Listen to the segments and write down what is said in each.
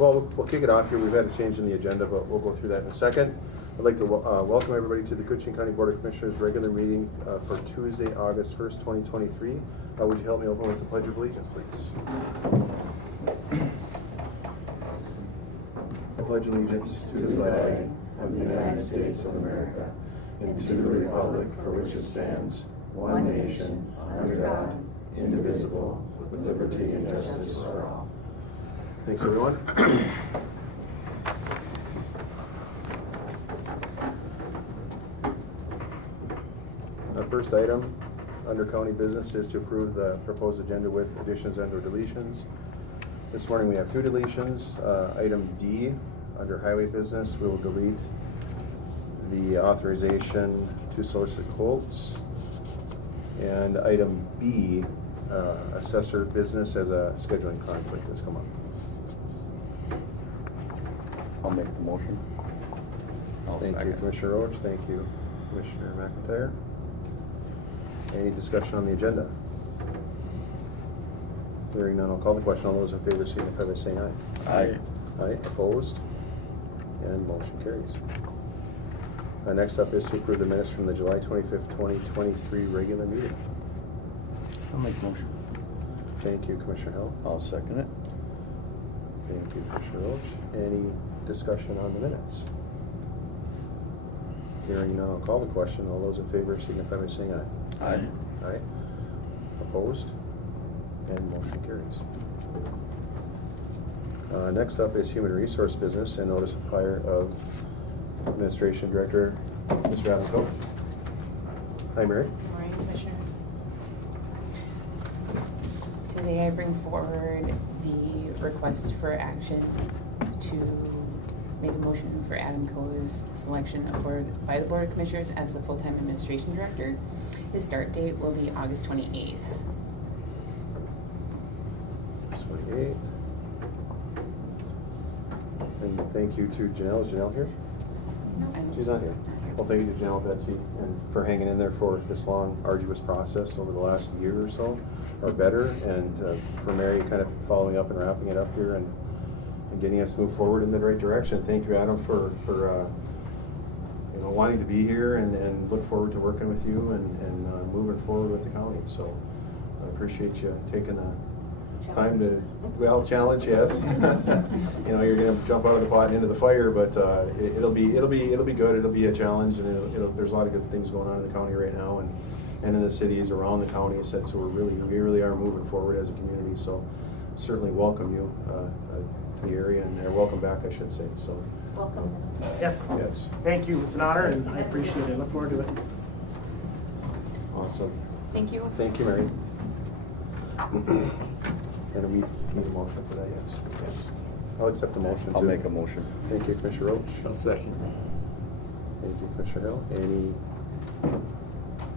Well, we'll kick it off here. We've had a change in the agenda, but we'll go through that in a second. I'd like to welcome everybody to the Koochiching County Board of Commissioners regular meeting for Tuesday, August 1st, 2023. Would you help me open with the Pledge of Allegiance, please? I pledge allegiance to the flag of the United States of America and to the republic for which it stands, one nation, under God, indivisible, with liberty and justice for all. Thanks, everyone. Our first item under county business is to approve the proposed agenda with additions and or deletions. This morning we have two deletions. Item D, under highway business, we will delete the authorization to solicit quotes. And item B, assessor business as a scheduling conflict has come up. I'll make the motion. Thank you, Commissioner Roach. Thank you, Commissioner McIntyre. Any discussion on the agenda? Hearing none, I'll call the question. All those in favor signify by saying aye. Aye. Aye, opposed, and motion carries. Next up is to approve the minutes from the July 25th, 2023 regular meeting. I'll make the motion. Thank you, Commissioner Hill. I'll second it. Thank you, Commissioner Roach. Any discussion on the minutes? Hearing none, I'll call the question. All those in favor signify by saying aye. Aye. Aye. Opposed? And motion carries. Next up is human resource business and notice of hire of Administration Director, Mr. Adam Coe. Hi, Mary. Good morning, Commissioners. Today I bring forward the request for action to make a motion for Adam Coe's selection by the Board of Commissioners as the full-time Administration Director. His start date will be August 28th. 28th. And thank you to Janelle. Is Janelle here? She's not here. Well, thank you to Janelle, Betsy, and for hanging in there for this long, arduous process over the last year or so, or better, and for Mary kind of following up and wrapping it up here and getting us moved forward in the right direction. Thank you, Adam, for wanting to be here and look forward to working with you and moving forward with the county. So I appreciate you taking the time to, challenge, yes. You're going to jump out of the pot and into the fire, but it'll be good. It'll be a challenge, and there's a lot of good things going on in the county right now, and in the cities around the county. So we really are moving forward as a community. So certainly welcome you to the area, and welcome back, I should say. So Welcome. Yes. Yes. Thank you. It's an honor, and I appreciate it. Look forward to it. Awesome. Thank you. Thank you, Mary. And we need a motion for that, yes? Yes. I'll accept the motion. I'll make a motion. Thank you, Commissioner Roach. I'll second. Thank you, Commissioner Hill. Any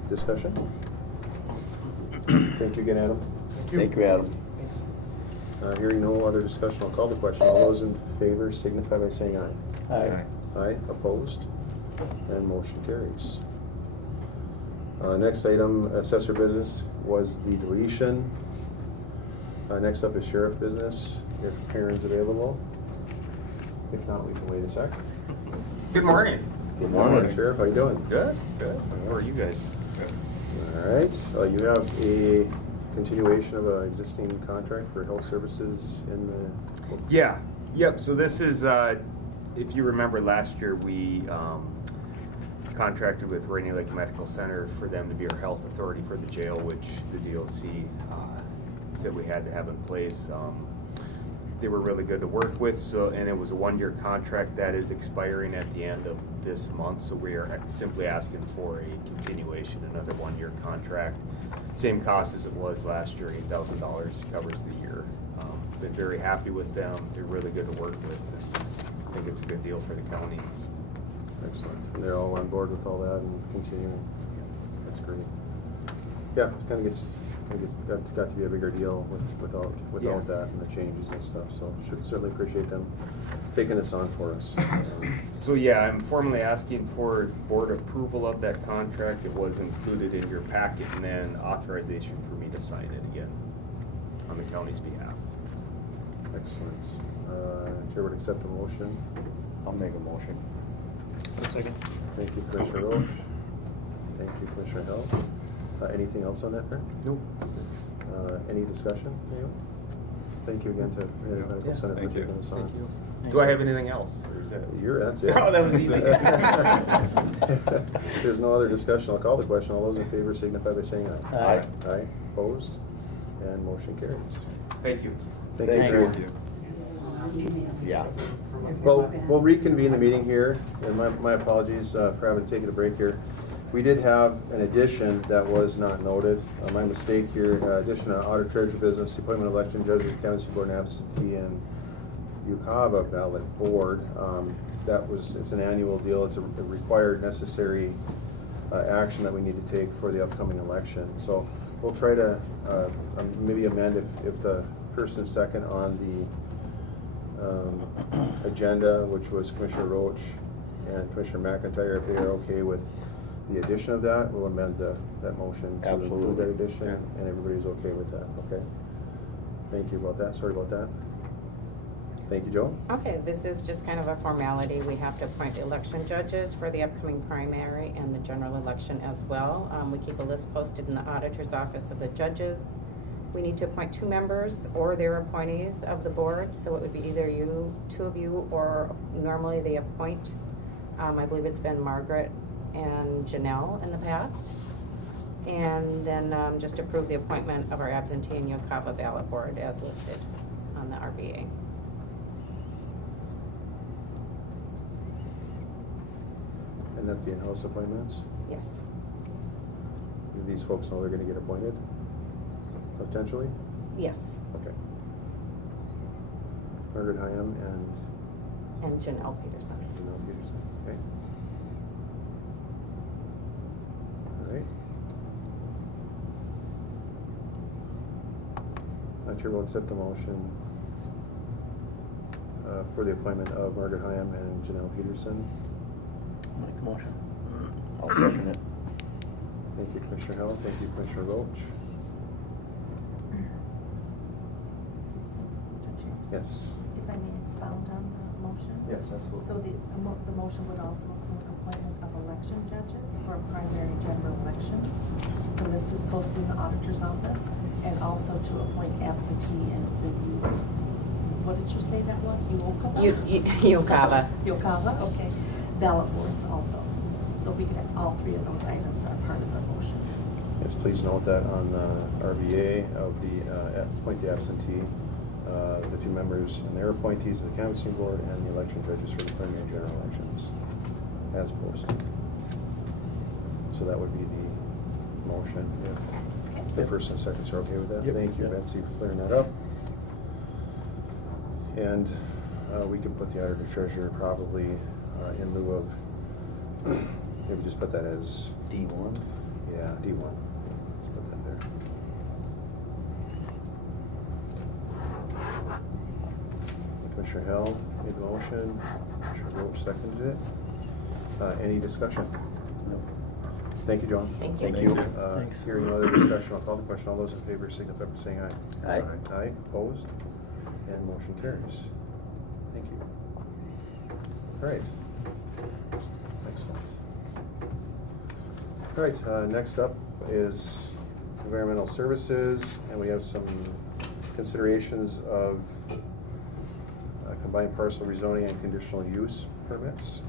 discussion? Thank you again, Adam. Thank you, Adam. Thanks. Hearing no other discussion, I'll call the question. All those in favor signify by saying aye. Aye. Aye, opposed, and motion carries. Next item, assessor business, was the deletion. Next up is sheriff business, if Karen's available. If not, we can wait a sec. Good morning. Good morning, Sheriff. How you doing? Good, good. How are you guys? All right. You have a continuation of an existing contract for health services in the... Yeah, yep. So this is, if you remember last year, we contracted with Rainy Lake Medical Center for them to be our health authority for the jail, which the DOC said we had to have in place. They were really good to work with, and it was a one-year contract that is expiring at the end of this month, so we are simply asking for a continuation, another one-year contract. Same cost as it was last year, $8,000 covers the year. Been very happy with them. They're really good to work with. I think it's a good deal for the county. Excellent. And they're all on board with all that and continuing. That's great. Yeah, it kind of got to be a bigger deal without Yeah. that and the changes and stuff. So should certainly appreciate them taking this on for us. So yeah, I'm formally asking for board approval of that contract. It was included in your packet, and then authorization for me to sign it again on the county's behalf. Excellent. Chair would accept a motion. I'll make a motion. Second. Thank you, Commissioner Roach. Thank you, Commissioner Hell. Anything else on that, Rick? Nope. Any discussion? Anyone? Thank you again to Rayleigh Medical Yeah, Center for thank you. taking this on. Thank you. Do I have anything else? Or is that? That's it. Oh, that was easy. If there's no other discussion, I'll call the question. All those in favor signify by saying aye. Aye. Aye, opposed, and motion carries. Thank you. Thank Thank you. you. Yeah. Well, we'll reconvene the meeting here, and my apologies for having to take a break here. We did have an addition that was not noted. My mistake here, addition to auditor treasurer business, the appointment of election judge, county board and absentee, and UCAVA ballot board. It's an annual deal. It's a required, necessary action that we need to take for the upcoming election. So we'll try to maybe amend if the person second on the agenda, which was Commissioner Roach and Commissioner McIntyre, if they are okay with the addition of that, we'll amend that motion to include that Absolutely. addition, and everybody's okay with that, okay? Thank you about that. Sorry about that. Thank you, Joe. Okay, this is just kind of a formality. We have to appoint election judges for the upcoming primary and the general election as well. We keep a list posted in the auditor's office of the judges. We need to appoint 2 members or their appointees of the board, so it would be either you, 2 of you, or normally they appoint. I believe it's been Margaret and Janelle in the past. And then just approve the appointment of our absentee and UCAVA ballot board as listed on the RBA. And that's the in-house appointments? Yes. Do these folks know they're gonna get appointed, potentially? Yes. Okay. Margaret Hyam And Janelle Peterson. and Janelle Peterson, okay. All right. Chair will accept a motion for the appointment of Margaret Hyam and Janelle Peterson. I'll make a motion. I'll second it. Thank you, Commissioner Howell. Thank you, Commissioner Roach. Mr. Chair, Yes. if I may expound on the motion? Yes, absolutely. So the motion would also include appointment of election judges for primary general elections. The list is posted in the auditor's office, and also to appoint absentee and what did you say that was? UCAVA. UCAVA, okay. Ballot boards also. So if we could have all 3 of those items are part of the motion. Yes, please note that on the RBA of the appoint the absentee, the 2 members and their appointees of the canvassing board and the election judges for the primary general elections as posted. So that would be the motion. If the first and second are okay with that. Yep. Thank you, Yep. Betsy, for clearing that up. And we can put the auditor treasurer probably in lieu of, maybe just put that as, D1. yeah, D1. Let's put that there. Commissioner Hell made the motion, Commissioner Roach seconded it. Any discussion? No. Thank you, John. Thank you. Thank you. Thanks. Hearing no other discussion, I'll call the question. All those in favor signify by saying aye. Aye. Aye, opposed, and motion carries. Thank you. All right. Excellent. All right, next up is environmental services, and we have some considerations of combined parcel rezoning and conditional use permits.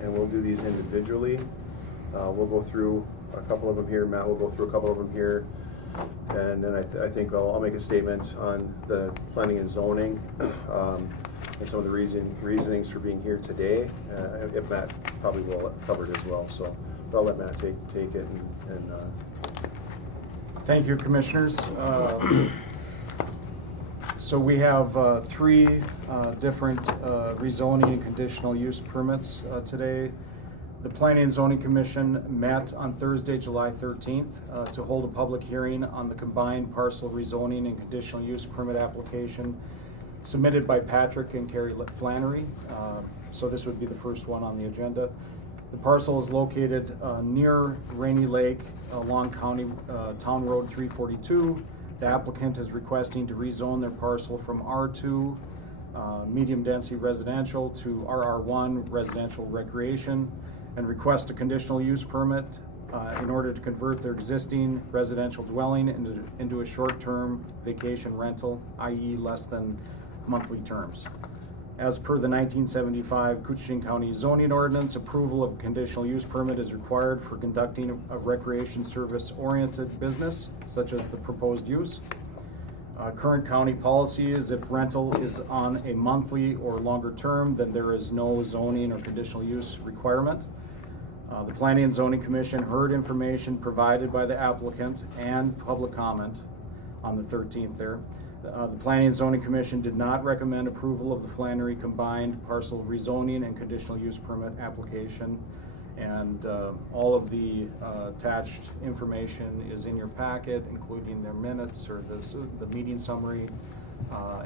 And we'll do these individually. We'll go through a couple of them here. Matt will go through a couple of them here. And then I think I'll make a statement on the planning and zoning and some of the reasonings for being here today. If Matt probably will cover it as well. So I'll let Matt take it and Thank you, Commissioners. So we have 3 different rezoning and conditional use permits today. The Planning and Zoning Commission met on Thursday, July 13th to hold a public hearing on the combined parcel rezoning and conditional use permit application submitted by Patrick and Carrie Flannery. So this would be the first one on the agenda. The parcel is located near Rainy Lake along Town Road 342. The applicant is requesting to rezone their parcel from R2 medium density residential to RR1 residential recreation, and request a conditional use permit in order to convert their existing residential dwelling into a short-term vacation rental, i.e. less than monthly terms. As per the 1975 Koochiching County zoning ordinance, approval of a conditional use permit is required for conducting a recreation service-oriented business, such as the proposed use. Current county policy is if rental is on a monthly or longer term, then there is no zoning or conditional use requirement. The Planning and Zoning Commission heard information provided by the applicant and public comment on the 13th there. The Planning and Zoning Commission did not recommend approval of the Flannery combined parcel rezoning and conditional use permit application. And all of the attached information is in your packet, including their minutes or the meeting summary.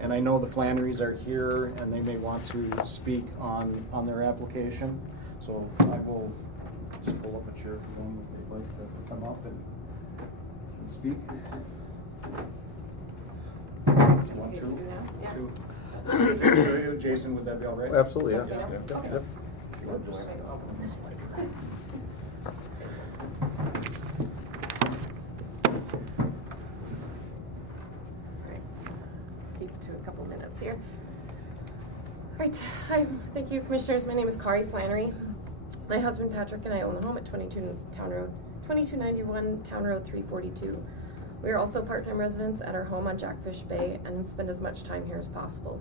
And I know the Flannerys are here and they may want to speak on their application. So I will just pull up a chair for them if they'd like to come up and speak. One, two. Jason, would that be all right? Absolutely, yeah. Yeah. We'll just- Right. Keep it to a couple minutes here. All right. Hi. Thank you, Commissioners. My name is Kari Flannery. My husband Patrick and I own the home at 2291 Town Road 342. We are also part-time residents at our home on Jackfish Bay and spend as much time here as possible.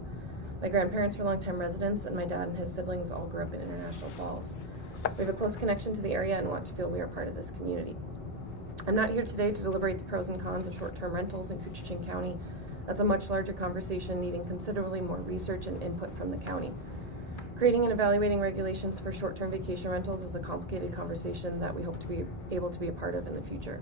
My grandparents were longtime residents, and my dad and his siblings all grew up in International Falls. We have a close connection to the area and want to feel we are part of this community. I'm not here today to deliberate the pros and cons of short-term rentals in Koochiching County. That's a much larger conversation needing considerably more research and input from the county. Creating and evaluating regulations for short-term vacation rentals is a complicated conversation that we hope to be able to be a part of in the future.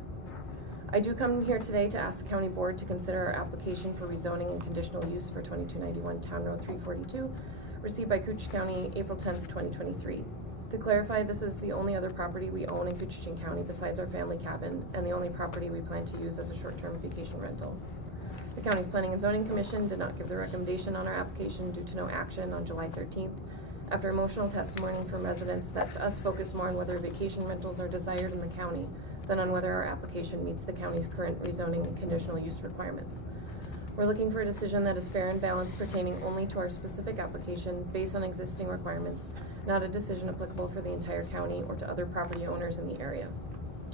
I do come here today to ask the county board to consider our application for rezoning and conditional use for 2291 Town Road 342, received by Koochiching County April 10th, 2023. To clarify, this is the only other property we own in Koochiching County besides our family cabin, and the only property we plan to use as a short-term vacation rental. The county's Planning and Zoning Commission did not give their recommendation on our application due to no action on July 13th, after emotional testimony from residents that to us focus more on whether vacation rentals are desired in the county than on whether our application meets the county's current rezoning and conditional use requirements. We're looking for a decision that is fair and balanced pertaining only to our specific application based on existing requirements, not a decision applicable for the entire county or to other property owners in the area.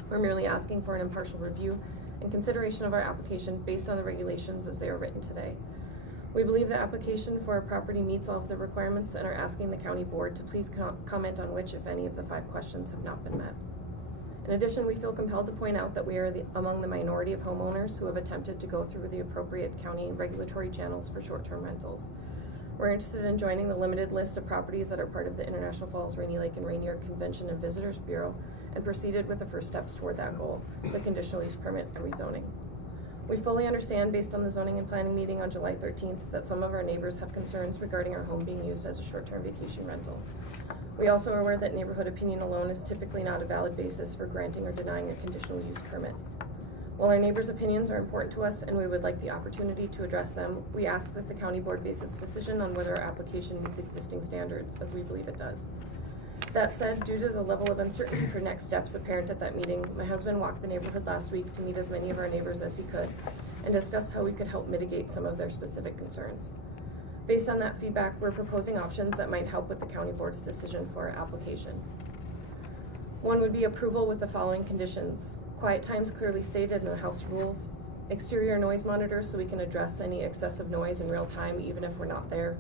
We're merely asking for an impartial review and consideration of our application based on the regulations as they are written today. We believe the application for our property meets all of the requirements and are asking the county board to please comment on which, if any, of the 5 questions have not been met. In addition, we feel compelled to point out that we are among the minority of homeowners who have attempted to go through the appropriate county regulatory channels for short-term rentals. We're interested in joining the limited list of properties that are part of the International Falls, Rainy Lake, and Rainier Convention and Visitors Bureau and proceeded with the first steps toward that goal, the conditional use permit and rezoning. We fully understand, based on the zoning and planning meeting on July 13th, that some of our neighbors have concerns regarding our home being used as a short-term vacation rental. We also are aware that neighborhood opinion alone is typically not a valid basis for granting or denying a conditional use permit. While our neighbors' opinions are important to us and we would like the opportunity to address them, we ask that the county board base its decision on whether our application meets existing standards, as we believe it does. That said, due to the level of uncertainty for next steps apparent at that meeting, my husband walked the neighborhood last week to meet as many of our neighbors as he could and discuss how we could help mitigate some of their specific concerns. Based on that feedback, we're proposing options that might help with the county board's decision for our application. One would be approval with the following conditions: quiet times clearly stated in the house rules, exterior noise monitors so we can address any excessive noise in real time even if we're not there,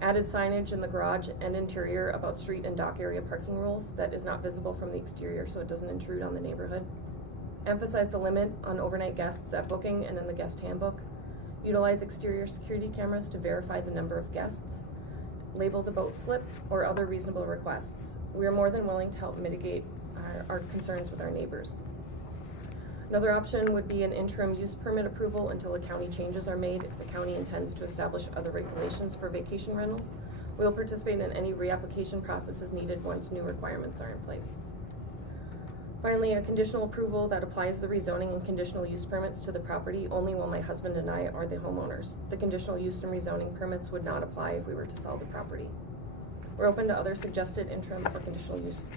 added signage in the garage and interior about street and dock area parking rules that is not visible from the exterior so it doesn't intrude on the neighborhood, emphasize the limit on overnight guests at booking and in the guest handbook, utilize exterior security cameras to verify the number of guests, label the boat slip, or other reasonable requests. We are more than willing to help mitigate our concerns with our neighbors. Another option would be an interim use permit approval until the county changes are made. If the county intends to establish other regulations for vacation rentals, we will participate in any reapplication processes needed once new requirements are in place. Finally, a conditional approval that applies the rezoning and conditional use permits to the property only while my husband and I are the homeowners. The conditional use and rezoning permits would not apply if we were to sell the property. We're open to other suggested interim or conditional use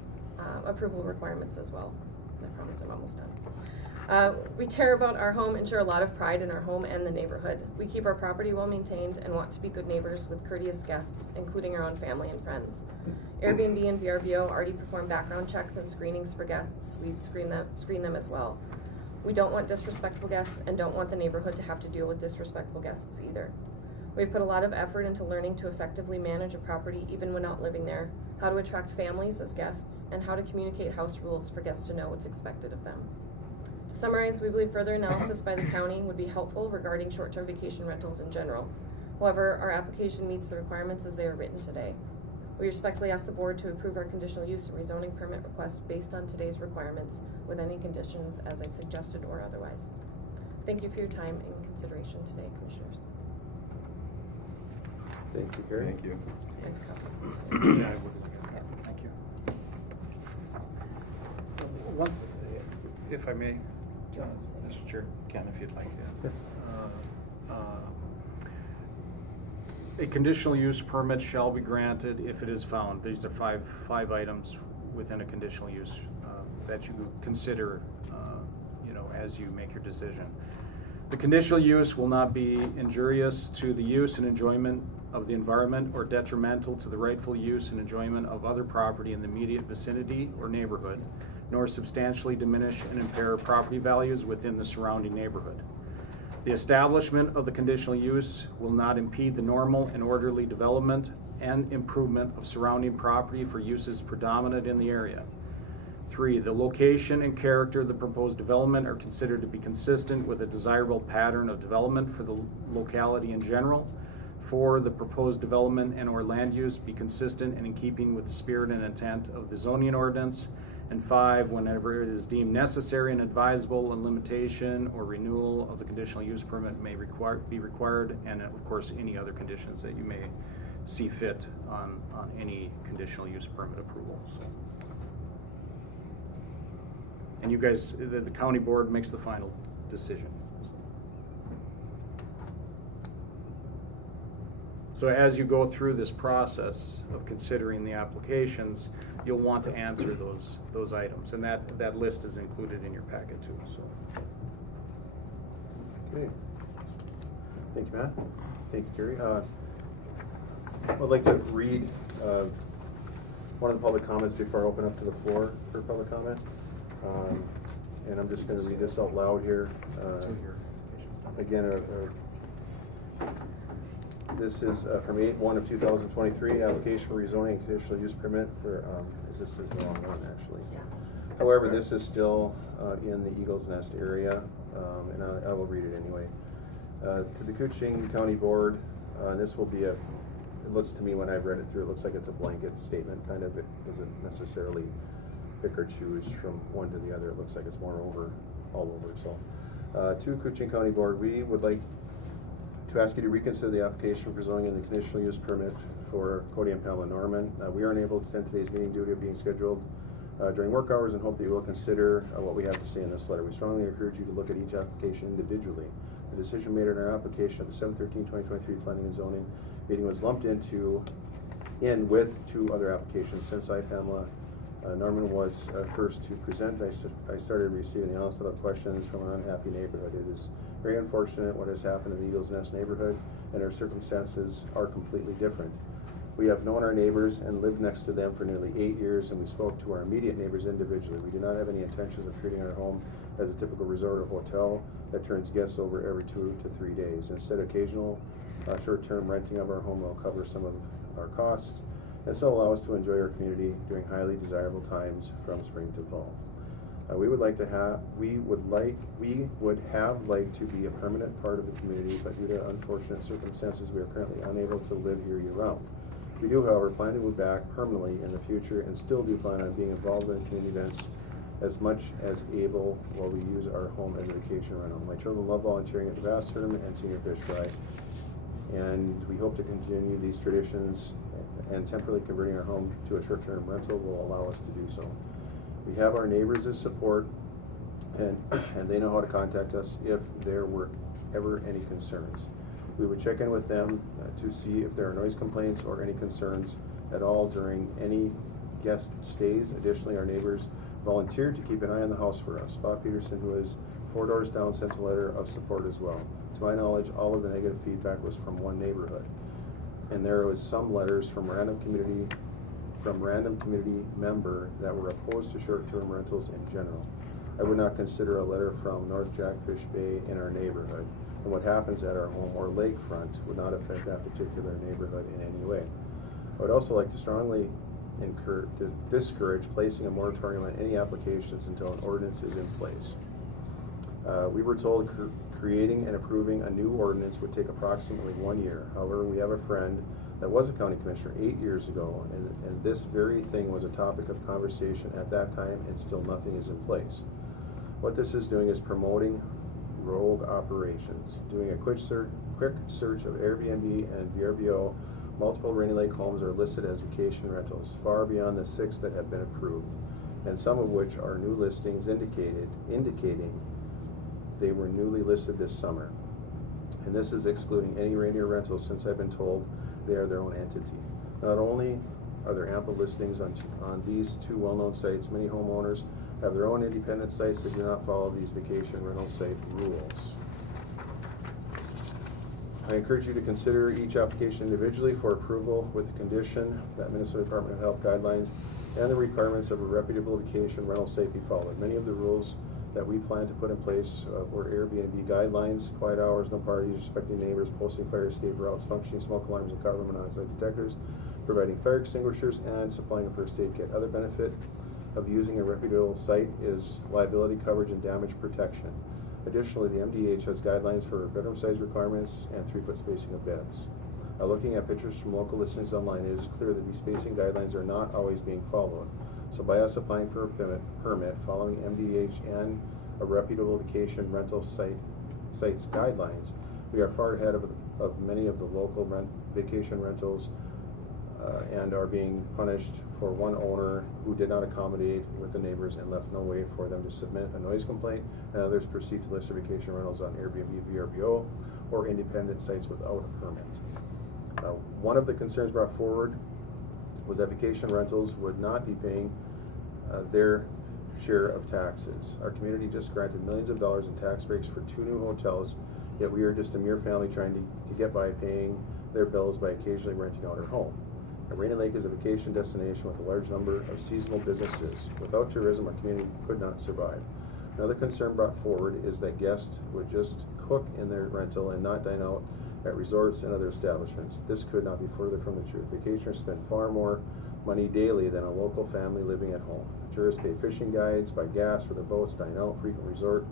approval requirements as well. I promise I'm almost done. We care about our home and share a lot of pride in our home and the neighborhood. We keep our property well maintained and want to be good neighbors with courteous guests, including our own family and friends. Airbnb and VRBO already perform background checks and screenings for guests. We'd screen them as well. We don't want disrespectful guests and don't want the neighborhood to have to deal with disrespectful guests either. We've put a lot of effort into learning to effectively manage a property even when not living there, how to attract families as guests, and how to communicate house rules for guests to know what's expected of them. To summarize, we believe further analysis by the county would be helpful regarding short-term vacation rentals in general. However, our application meets the requirements as they are written today. We respectfully ask the board to approve our conditional use and rezoning permit request based on today's requirements with any conditions as I've suggested or otherwise. Thank you for your time and consideration today, Commissioners. Thank you, Carrie. Thank you. I have copies. Yeah, I would. Okay. Thank you. One, if I may, Do you want to say? Mr. Chair, Ken, if you'd like. Yes. A conditional use permit shall be granted if it is found. These are five items within a conditional use that you consider, as you make your decision. The conditional use will not be injurious to the use and enjoyment of the environment or detrimental to the rightful use and enjoyment of other property in the immediate vicinity or neighborhood, nor substantially diminish and impair property values within the surrounding neighborhood. The establishment of the conditional use will not impede the normal and orderly development and improvement of surrounding property for uses predominant in the area. 3, the location and character of the proposed development are considered to be consistent with a desirable pattern of development for the locality in general. 4, the proposed development and or land use be consistent and in keeping with the spirit and intent of the zoning ordinance. And 5, whenever it is deemed necessary and advisable, a limitation or renewal of the conditional use permit may be required, and of course any other conditions that you may see fit on any conditional use permit approval. So. And you guys, the county board makes the final decision. So as you go through this process of considering the applications, you'll want to answer those items, and that list is included in your packet too. So. Okay. Thank you, Matt. Thank you, Carrie. I'd like to read one of the public comments before I open up to the floor for public comment. And I'm just going to read this out loud here. Again, this is from 8/1 of 2023, application for rezoning and conditional use permit for, this is the wrong one actually. Yeah. However, this is still in the Eagles Nest area, and I will read it anyway. To the Koochiching County Board, this will be it looks to me when I've read it through, it looks like it's a blanket statement, kind of. It doesn't necessarily pick or choose from one to the other. It looks like it's more all over. So, to Koochiching County Board, we would like to ask you to reconsider the application for zoning and the conditional use permit for Cody and Pamela Norman. We are unable to attend today's meeting due to it being scheduled during work hours, and hope that you will consider what we have to say in this letter. We strongly encourage you to look at each application individually. The decision made in our application at the 7/13/2023 Planning and Zoning meeting was lumped in with 2 other applications. Since Pamela Norman was first to present, I started receiving the onslaught of questions from an unhappy neighborhood. It is very unfortunate what has happened in the Eagles Nest neighborhood, and our circumstances are completely different. We have known our neighbors and lived next to them for nearly 8 years, and we spoke to our immediate neighbors individually. We do not have any intentions of treating our home as a typical resort or hotel that turns guests over every 2 to 3 days. Instead, occasional short-term renting of our home will cover some of our costs and still allow us to enjoy our community during highly desirable times from spring to fall. We would have liked to be a permanent part of the community, but due to unfortunate circumstances, we are currently unable to live here year-round. We do, however, plan to move back permanently in the future and still do plan on being involved in community events as much as able while we use our home as a vacation rental. My children love volunteering at the bass tournament and senior fish fry, and we hope to continue these traditions, and temporarily converting our home to a short-term rental will allow us to do so. We have our neighbors as support, and they know how to contact us if there were ever any concerns. We would check in with them to see if there are noise complaints or any concerns at all during any guest stays. Additionally, our neighbors volunteered to keep an eye on the house for us. Bob Peterson, who is 4 doors down, sent a letter of support as well. To my knowledge, all of the negative feedback was from one neighborhood. And there was some letters from random community member that were opposed to short-term rentals in general. I would not consider a letter from North Jackfish Bay in our neighborhood, and what happens at our home or lakefront would not affect that particular neighborhood in any way. I would also like to strongly discourage placing a moratorium on any applications until an ordinance is in place. We were told creating and approving a new ordinance would take approximately 1 year. However, we have a friend that was a county commissioner 8 years ago, and this very thing was a topic of conversation at that time, and still nothing is in place. What this is doing is promoting rogue operations. Doing a quick search of Airbnb and VRBO, multiple Rainy Lake homes are listed as vacation rentals, far beyond the 6 that have been approved, and some of which are new listings indicating they were newly listed this summer. And this is excluding any Rainier rentals, since I've been told they are their own entity. Not only are there ample listings on these 2 well-known sites, many homeowners have their own independent sites that do not follow these vacation rental site rules. I encourage you to consider each application individually for approval with the condition that Minnesota Department of Health guidelines and the requirements of a reputable vacation rental site be followed. Many of the rules that we plan to put in place were Airbnb guidelines: quiet hours, no parties, respecting neighbors, posting fire escape routes, functioning smoke alarms and carbon monoxide detectors, providing fire extinguishers, and supplying a first aid kit. Other benefit of using a reputable site is liability coverage and damage protection. Additionally, the MDH has guidelines for bedroom size requirements and 3-foot spacing of beds. Looking at pictures from local listings online, it is clear that these spacing guidelines are not always being followed. So by us applying for a permit following MDH and a reputable vacation rental site's guidelines, we are far ahead of many of the local vacation rentals and are being punished for one owner who did not accommodate with the neighbors and left no way for them to submit a noise complaint, and others proceed to list their vacation rentals on Airbnb, VRBO, or independent sites without a permit. One of the concerns brought forward was that vacation rentals would not be paying their share of taxes. Our community just granted millions of dollars in tax breaks for 2 new hotels, yet we are just a mere family trying to get by paying their bills by occasionally renting out our home. Rainy Lake is a vacation destination with a large number of seasonal businesses. Without tourism, our community could not survive. Another concern brought forward is that guests would just cook in their rental and not dine out at resorts and other establishments. This could not be further from the truth. Vacationers spend far more money daily than a local family living at home. Tourists pay fishing guides, buy gas for their boats, dine out, frequent resort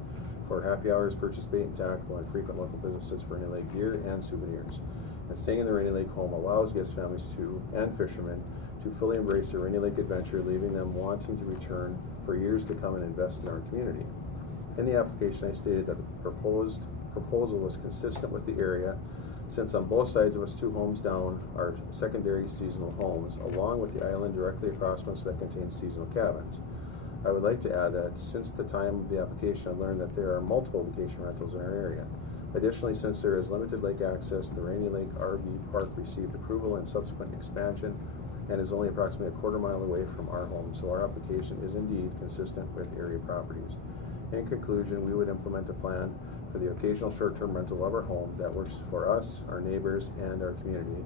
for happy hours, purchase bait and tackle, and frequent local businesses for Rainy Lake gear and souvenirs. And staying in the Rainy Lake home allows guest families and fishermen to fully embrace their Rainy Lake adventure, leaving them wanting to return for years to come and invest in our community. In the application, I stated that the proposal was consistent with the area, since on both sides of us, 2 homes down, are secondary seasonal homes, along with the island directly across from us that contains seasonal cabins. I would like to add that since the time of the application, I've learned that there are multiple vacation rentals in our area. Additionally, since there is limited lake access, the Rainy Lake RV Park received approval and subsequent expansion and is only approximately a quarter mile away from our home, so our application is indeed consistent with area properties. In conclusion, we would implement a plan for the occasional short-term rental of our home that works for us, our neighbors, and our community,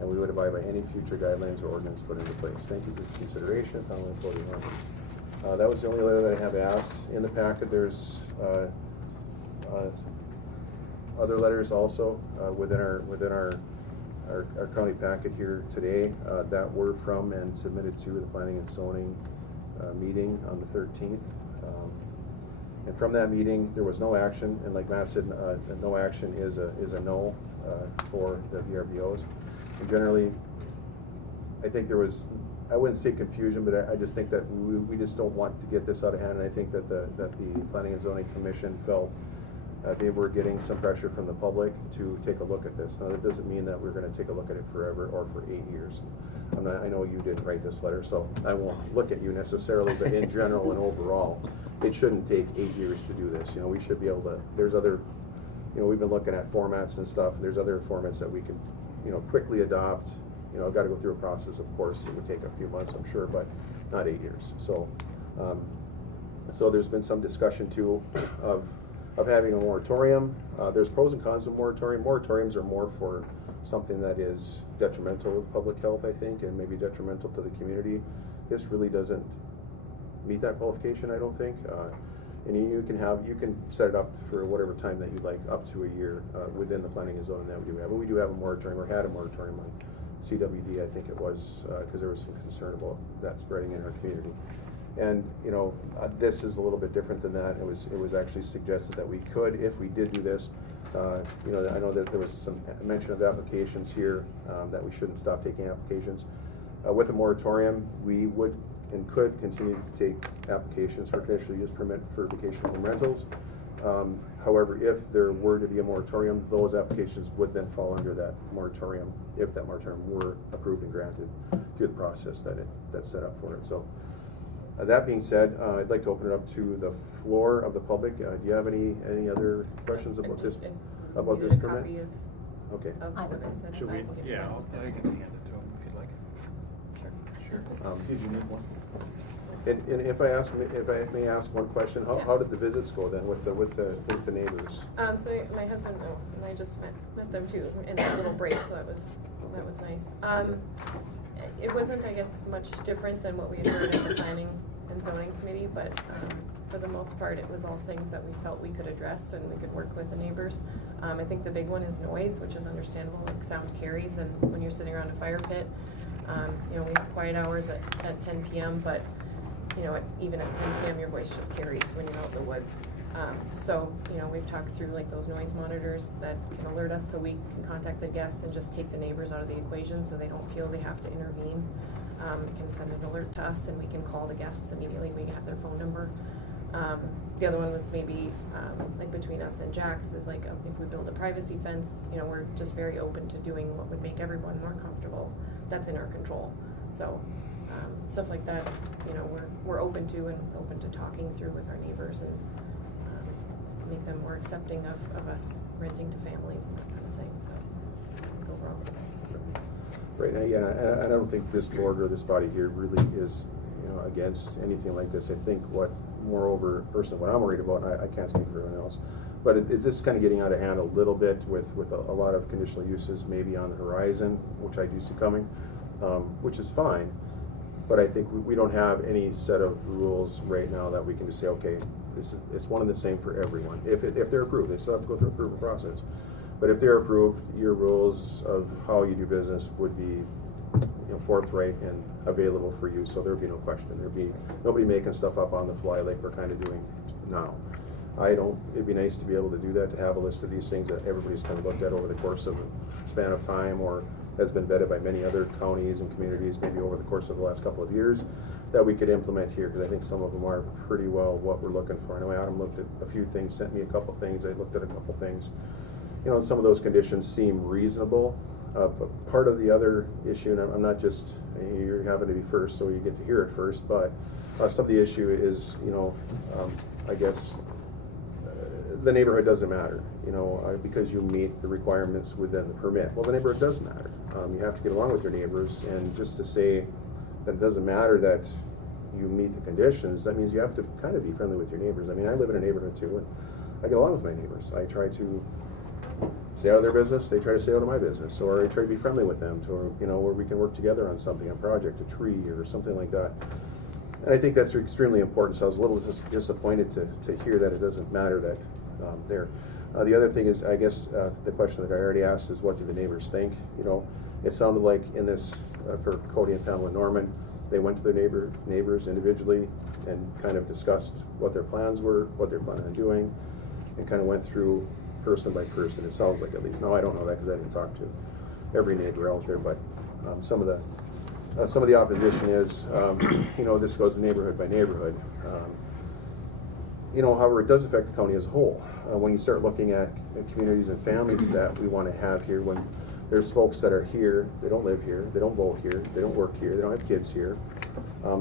and we would abide by any future guidelines or ordinance put into place. Thank you for your consideration. That was the only letter that I have asked. In the packet, there's other letters also within our county packet here today that were from and submitted to the Planning and Zoning meeting on the 13th. And from that meeting, there was no action, and like Matt said, no action is a no for the VRBOs. And generally, I think there was, I wouldn't say confusion, but I just think that we just don't want to get this out of hand, and I think that the Planning and Zoning Commission felt I think we're getting some pressure from the public to take a look at this. Now, that doesn't mean that we're going to take a look at it forever or for 8 years. I know you didn't write this letter, so I won't look at you necessarily, but in general and overall, it shouldn't take 8 years to do this. You know, we should be able to, there's other, you know, we've been looking at formats and stuff. There's other formats that we can, you know, quickly adopt. You know, I've got to go through a process, of course. It would take a few months, I'm sure, but not 8 years. So, so there's been some discussion too of having a moratorium. There's pros and cons of moratorium. Moratoriums are more for something that is detrimental to public health, I think, and maybe detrimental to the community. This really doesn't meet that qualification, I don't think. And you can set it up for whatever time that you'd like, up to a year within the planning and zoning that we do have. But we do have a moratorium, or had a moratorium on CWD, I think it was, because there was some concern about that spreading in our community. And you know, this is a little bit different than that. It was actually suggested that we could, if we did do this. You know, I know that there was some mention of applications here, that we shouldn't stop taking applications. With a moratorium, we would and could continue to take applications for conditional use permit for vacation home rentals. However, if there were to be a moratorium, those applications would then fall under that moratorium if that moratorium were approved and granted through the process that's set up for it. So. That being said, I'd like to open it up to the floor of the public. Do you have any other questions about this permit? Okay. Of what I said. Should we? Yeah, I can hand it to him if you'd like. Sure. Did you need one? And if I may ask one question, how did the visits go then with the neighbors? So my husband and I just met them too in a little break, so that was nice. It wasn't, I guess, much different than what we had heard in the planning and zoning committee, but for the most part, it was all things that we felt we could address and we could work with the neighbors. I think the big one is noise, which is understandable. Like sound carries, and when you're sitting around a fire pit, you know, we have quiet hours at 10 p.m., but you know, even at 10 p.m., your voice just carries when you're out in the woods. So, you know, we've talked through like those noise monitors that can alert us so we can contact the guests and just take the neighbors out of the equation so they don't feel they have to intervene. It can send an alert to us and we can call the guests immediately. We have their phone number. The other one was maybe like between us and Jack's is like if we build a privacy fence, you know, we're just very open to doing what would make everyone more comfortable. That's in our control. So stuff like that, you know, we're open to and open to talking through with our neighbors and make them more accepting of us renting to families and that kind of thing. So go wrong. Right now, yeah, and I don't think this board or this body here really is, you know, against anything like this. I think moreover, personally, what I'm worried about, I can't speak for everyone else, but it's just kind of getting out of hand a little bit with a lot of conditional uses maybe on the horizon, which I do see coming, which is fine. But I think we don't have any set of rules right now that we can just say, okay, it's one and the same for everyone. If they're approved, they still have to go through approval process. But if they're approved, your rules of how you do business would be, you know, forthright and available for you. So there'd be no question. There'd be nobody making stuff up on the fly like we're kind of doing now. It'd be nice to be able to do that, to have a list of these things that everybody's kind of looked at over the course of a span of time, or has been vetted by many other counties and communities maybe over the course of the last couple of years, that we could implement here, because I think some of them are pretty well what we're looking for. I know Adam looked at a few things, sent me a couple things, I looked at a couple things. You know, and some of those conditions seem reasonable, but part of the other issue, and I'm not just, you're having to be first, so you get to hear it first, but some of the issue is, you know, I guess, the neighborhood doesn't matter, you know, because you meet the requirements within the permit. Well, the neighborhood does matter. You have to get along with your neighbors, and just to say that it doesn't matter that you meet the conditions, that means you have to kind of be friendly with your neighbors. I mean, I live in a neighborhood too, and I get along with my neighbors. I try to stay out of their business, they try to stay out of my business, or I try to be friendly with them, to, you know, where we can work together on something, a project, a tree, or something like that. And I think that's extremely important, so I was a little disappointed to hear that it doesn't matter that there. The other thing is, I guess, the question that I already asked is, what do the neighbors think? You know, it sounded like in this, for Cody and Pamela Norman, they went to their neighbors individually and kind of discussed what their plans were, what they're planning on doing, and kind of went through person by person. It sounds like, at least. Now, I don't know that because I didn't talk to every neighbor out there, but some of the opposition is, you know, this goes neighborhood by neighborhood. You know, however, it does affect the county as a whole. when you start looking at communities and families that we want to have here, when there's folks that are here, they don't live here, they don't vote here, they don't work here, they don't have kids here.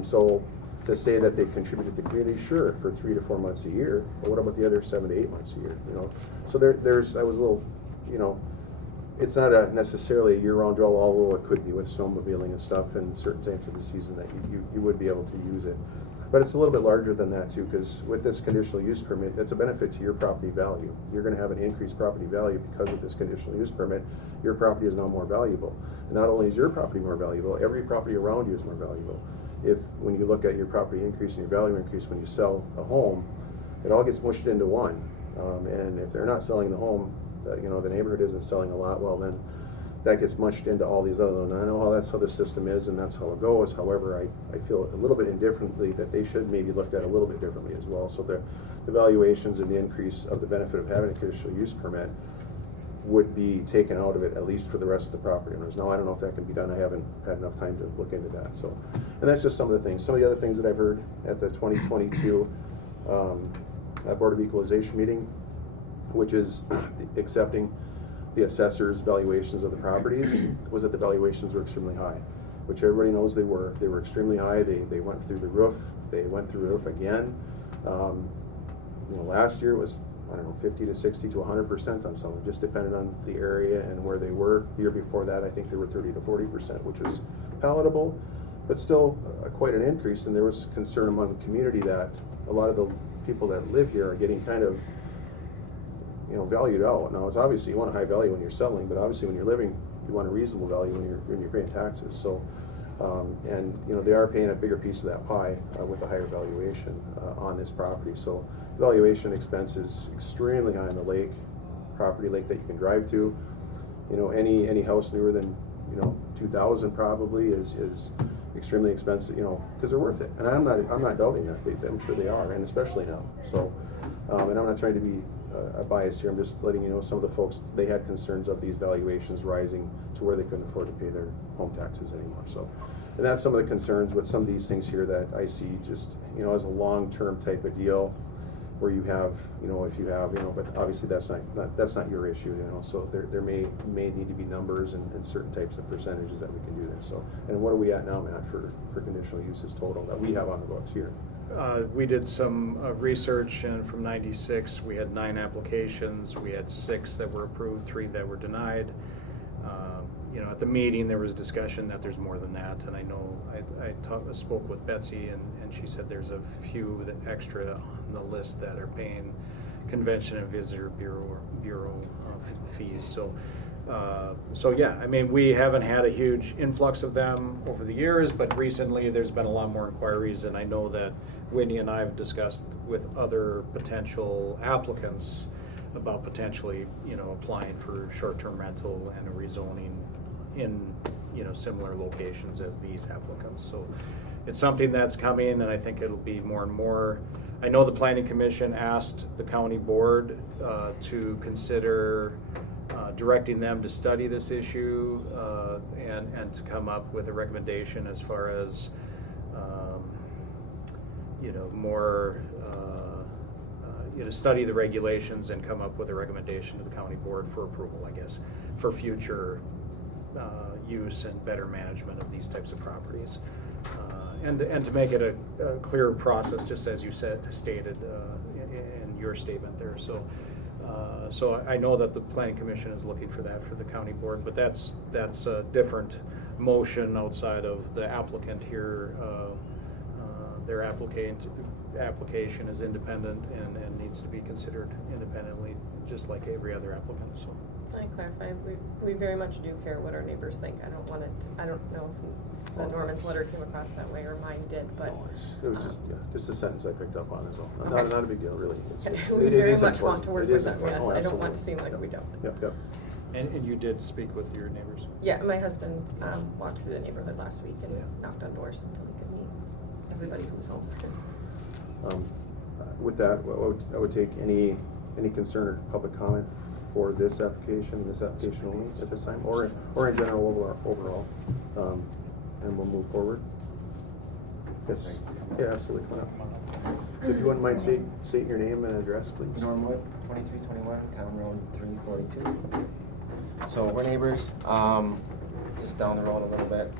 So to say that they contribute to the community, sure, for 3 to 4 months a year, but what about the other 7 to 8 months a year? You know, so there's I was a little, you know, it's not necessarily a year-round draw, although it could be with snowmobiling and stuff and certain times of the season that you would be able to use it. But it's a little bit larger than that too, because with this conditional use permit, it's a benefit to your property value. You're going to have an increased property value because of this conditional use permit. Your property is now more valuable. And not only is your property more valuable, every property around you is more valuable. If when you look at your property increase and your value increase when you sell a home, it all gets mushed into one. And if they're not selling the home, you know, the neighborhood isn't selling a lot, well then that gets mushed into all these other, and I know how that's how the system is and that's how it goes. However, I feel a little bit indifferently that they should maybe looked at a little bit differently as well. So the valuations and the increase of the benefit of having a conditional use permit would be taken out of it, at least for the rest of the property owners. Now, I don't know if that can be done. I haven't had enough time to look into that. So, and that's just some of the things. Some of the other things that I've heard at the 2022 Board of Equalization meeting, which is accepting the assessor's valuations of the properties, was that the valuations were extremely high, which everybody knows they were. They were extremely high. They went through the roof. They went through the roof again. You know, last year was, I don't know, 50 to 60 to 100% on some, just depending on the area and where they were. The year before that, I think they were 30 to 40%, which was palatable, but still quite an increase. And there was concern among the community that a lot of the people that live here are getting kind of, you know, valued out. Now, it's obviously you want a high value when you're selling, but obviously when you're living, you want a reasonable value when you're paying taxes. So, and you know, they are paying a bigger piece of that pie with a higher valuation on this property. So, valuation expense is extremely high on the lake, property lake that you can drive to. You know, any house newer than, you know, 2,000 probably is extremely expensive. You know, because they're worth it. And I'm not doubting that. I'm sure they are, and especially now. So, and I'm not trying to be a bias here. I'm just letting you know some of the folks, they had concerns of these valuations rising to where they couldn't afford to pay their home taxes anymore. So, and that's some of the concerns with some of these things here that I see just, you know, as a long-term type of deal where you have, you know, if you have, you know, but obviously that's not your issue, you know. So there may need to be numbers and certain types of percentages that we can do this. So, and what are we at now, Matt, for conditional uses total that we have on the books here? We did some research, and from '96 we had 9 applications. We had 6 that were approved, 3 that were denied. You know, at the meeting there was discussion that there's more than that, and I know I spoke with Betsy, and she said there's a few extra on the list that are paying Convention and Visitor Bureau fees. So yeah, I mean, we haven't had a huge influx of them over the years, but recently there's been a lot more inquiries, and I know that Whitney and I have discussed with other potential applicants about potentially, you know, applying for short-term rental and a rezoning in, you know, similar locations as these applicants. So it's something that's coming, and I think it'll be more and more. I know the Planning Commission asked the county board to consider directing them to study this issue and to come up with a recommendation as far as you know, more you know, study the regulations and come up with a recommendation to the county board for approval, I guess, for future use and better management of these types of properties, and to make it a clearer process, just as you stated in your statement there. So I know that the Planning Commission is looking for that for the county board, but that's a different motion outside of the applicant here. Their application is independent and needs to be considered independently, just like every other applicant. So. I clarify, we very much do care what our neighbors think. I don't know if the Norman's letter came across that way or mine did, but. No, it was just a sentence I picked up on as well. Okay. Not a big deal, really. We very much important. want to work It with is them, important. yes. Oh, I don't want absolutely. to seem like we don't. Yep. And you did speak with your neighbors? Yeah, my husband walked through the neighborhood last week and knocked on doors until he could meet everybody who was home. With that, I would take any concern or public comment for this application only at this time, or in general overall, and we'll move forward. Yes. Yeah, absolutely. Come on up. If you wouldn't mind stating your name and address, please. Norm Wood, 2321 Town Road 342. So we're neighbors, just down the road a little bit.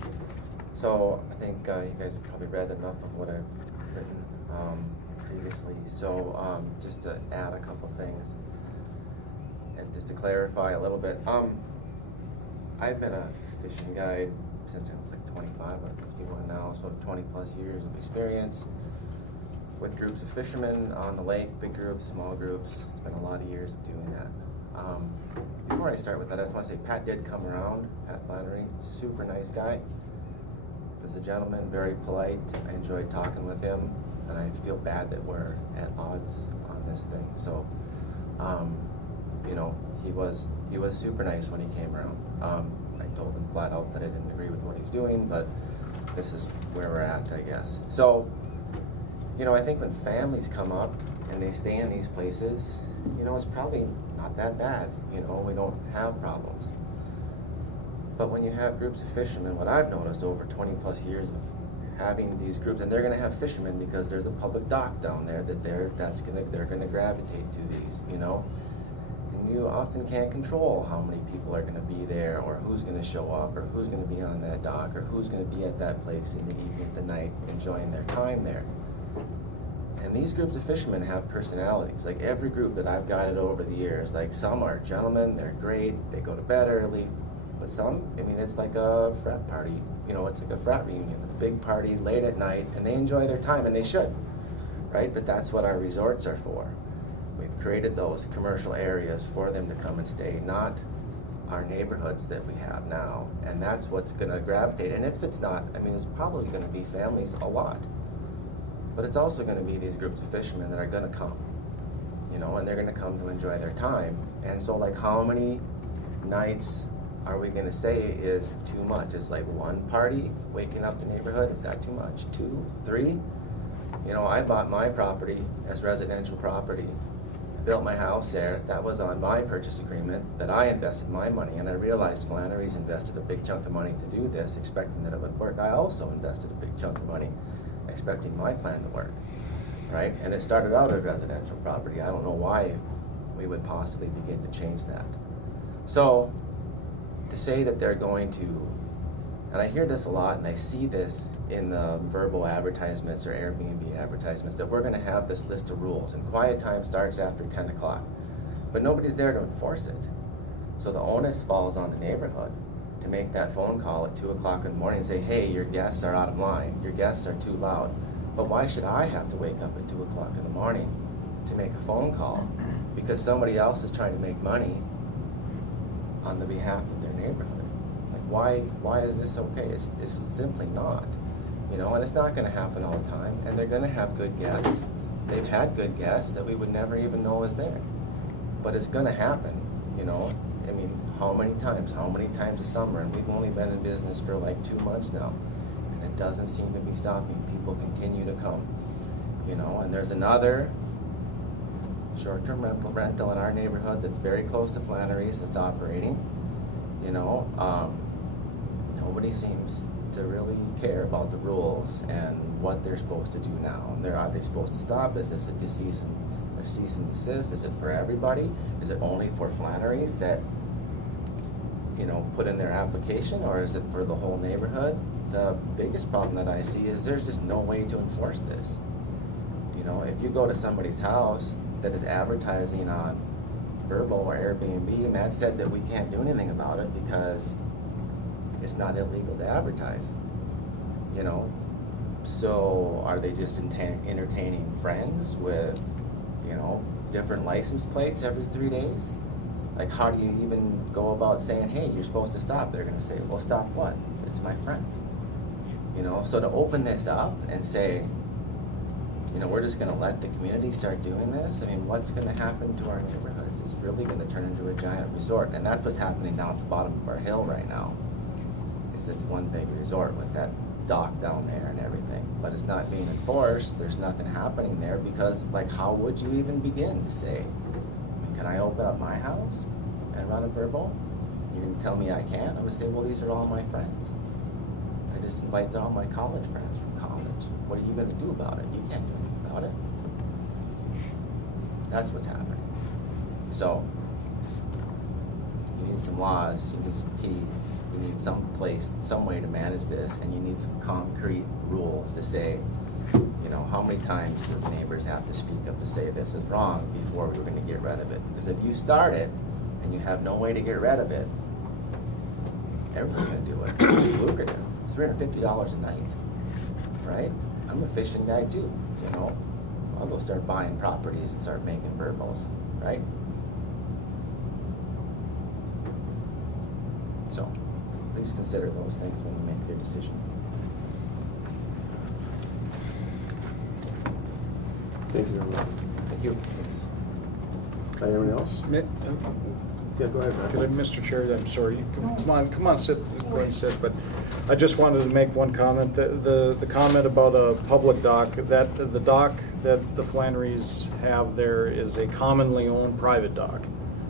So I think you guys have probably read enough of what I've written previously. So just to add a couple things and just to clarify a little bit. I've been a fishing guide since I was like 25 or 51 now, so 20 plus years of experience with groups of fishermen on the lake, big groups, small groups. It's been a lot of years of doing that. Before I start with that, I just want to say Pat did come around, Pat Flannery, super nice guy. Was a gentleman, very polite. I enjoyed talking with him, and I feel bad that we're at odds on this thing. So, you know, he was super nice when he came around. I told him flat out that I didn't agree with what he's doing, but this is where we're at, I guess. So, you know, I think when families come up and they stay in these places, you know, it's probably not that bad. You know, we don't have problems. But when you have groups of fishermen, what I've noticed over 20 plus years of having these groups, and they're going to have fishermen because there's a public dock down there that they're going to gravitate to these, you know. And you often can't control how many people are going to be there, or who's going to show up, or who's going to be on that dock, or who's going to be at that place in the evening, the night, enjoying their time there. And these groups of fishermen have personalities. Like every group that I've guided over the years, like some are gentlemen, they're great, they go to bed early. But some, I mean, it's like a frat party. You know, it's like a frat reunion, a big party late at night, and they enjoy their time, and they should, right? But that's what our resorts are for. We've created those commercial areas for them to come and stay, not our neighborhoods that we have now. And that's what's going to gravitate. And if it's not, I mean, it's probably going to be families a lot. But it's also going to be these groups of fishermen that are going to come, you know, and they're going to come to enjoy their time. And so, like, how many nights are we going to say is too much? Is like one party waking up the neighborhood? Is that too much? 2, 3? You know, I bought my property as residential property, built my house there. That was on my purchase agreement that I invested my money, and I realized Flannery's invested a big chunk of money to do this, expecting that it would work. I also invested a big chunk of money, expecting my plan to work, right? And it started out as residential property. I don't know why we would possibly begin to change that. So, to say that they're going to, and I hear this a lot, and I see this in the verbal advertisements or Airbnb advertisements, that we're going to have this list of rules, and quiet time starts after 10 o'clock. But nobody's there to enforce it. So the onus falls on the neighborhood to make that phone call at 2 o'clock in the morning and say, hey, your guests are out of line, your guests are too loud. But why should I have to wake up at 2 o'clock in the morning to make a phone call? Because somebody else is trying to make money on the behalf of their neighborhood. Like, why is this okay? It's simply not, you know, and it's not going to happen all the time, and they're going to have good guests. They've had good guests that we would never even know was there, but it's going to happen, you know. I mean, how many times a summer, and we've only been in business for like 2 months now, and it doesn't seem to be stopping. People continue to come, you know, and there's another short-term rental in our neighborhood that's very close to Flannery's that's operating. You know, nobody seems to really care about the rules and what they're supposed to do now. And are they supposed to stop? Is this a cease and desist? Is it for everybody? Is it only for Flannery's that, you know, put in their application, or is it for the whole neighborhood? The biggest problem that I see is there's just no way to enforce this. You know, if you go to somebody's house that is advertising on Vrbo or Airbnb, Matt said that we can't do anything about it because it's not illegal to advertise, you know. So are they just entertaining friends with, you know, different license plates every 3 days? Like, how do you even go about saying, hey, you're supposed to stop? They're going to say, well, stop what? It's my friends. You know, so to open this up and say, you know, we're just going to let the community start doing this, I mean, what's going to happen to our neighborhoods? It's really going to turn into a giant resort. And that's what's happening down at the bottom of our hill right now, is it's one big resort with that dock down there and everything. But it's not being enforced. There's nothing happening there because, like, how would you even begin to say, I mean, can I open up my house and run a Vrbo? You're going to tell me I can't? I'm going to say, well, these are all my friends. I just invited all my college friends from college. What are you going to do about it? You can't do anything about it. That's what's happening. So, you need some laws, you need some teeth, you need some place, some way to manage this, and you need some concrete rules to say, you know, how many times does neighbors have to speak up to say this is wrong before we're gonna get rid of it? Because if you start it and you have no way to get rid of it, everyone's gonna do it. It's too lucrative. It's $350 a night, right? I'm a fishing guy too, you know. I'll go start buying properties and start making verbals, right? So, please consider those things when you make your decision. Thank you, everyone. Thank you. Anyone else? Yeah, go ahead, Matt. Could I, Mr. Chair, I'm sorry, come on, sit, go ahead and sit, but I just wanted to make one comment. The comment about a public dock, that the dock that the Flannerys have there is a commonly owned private dock,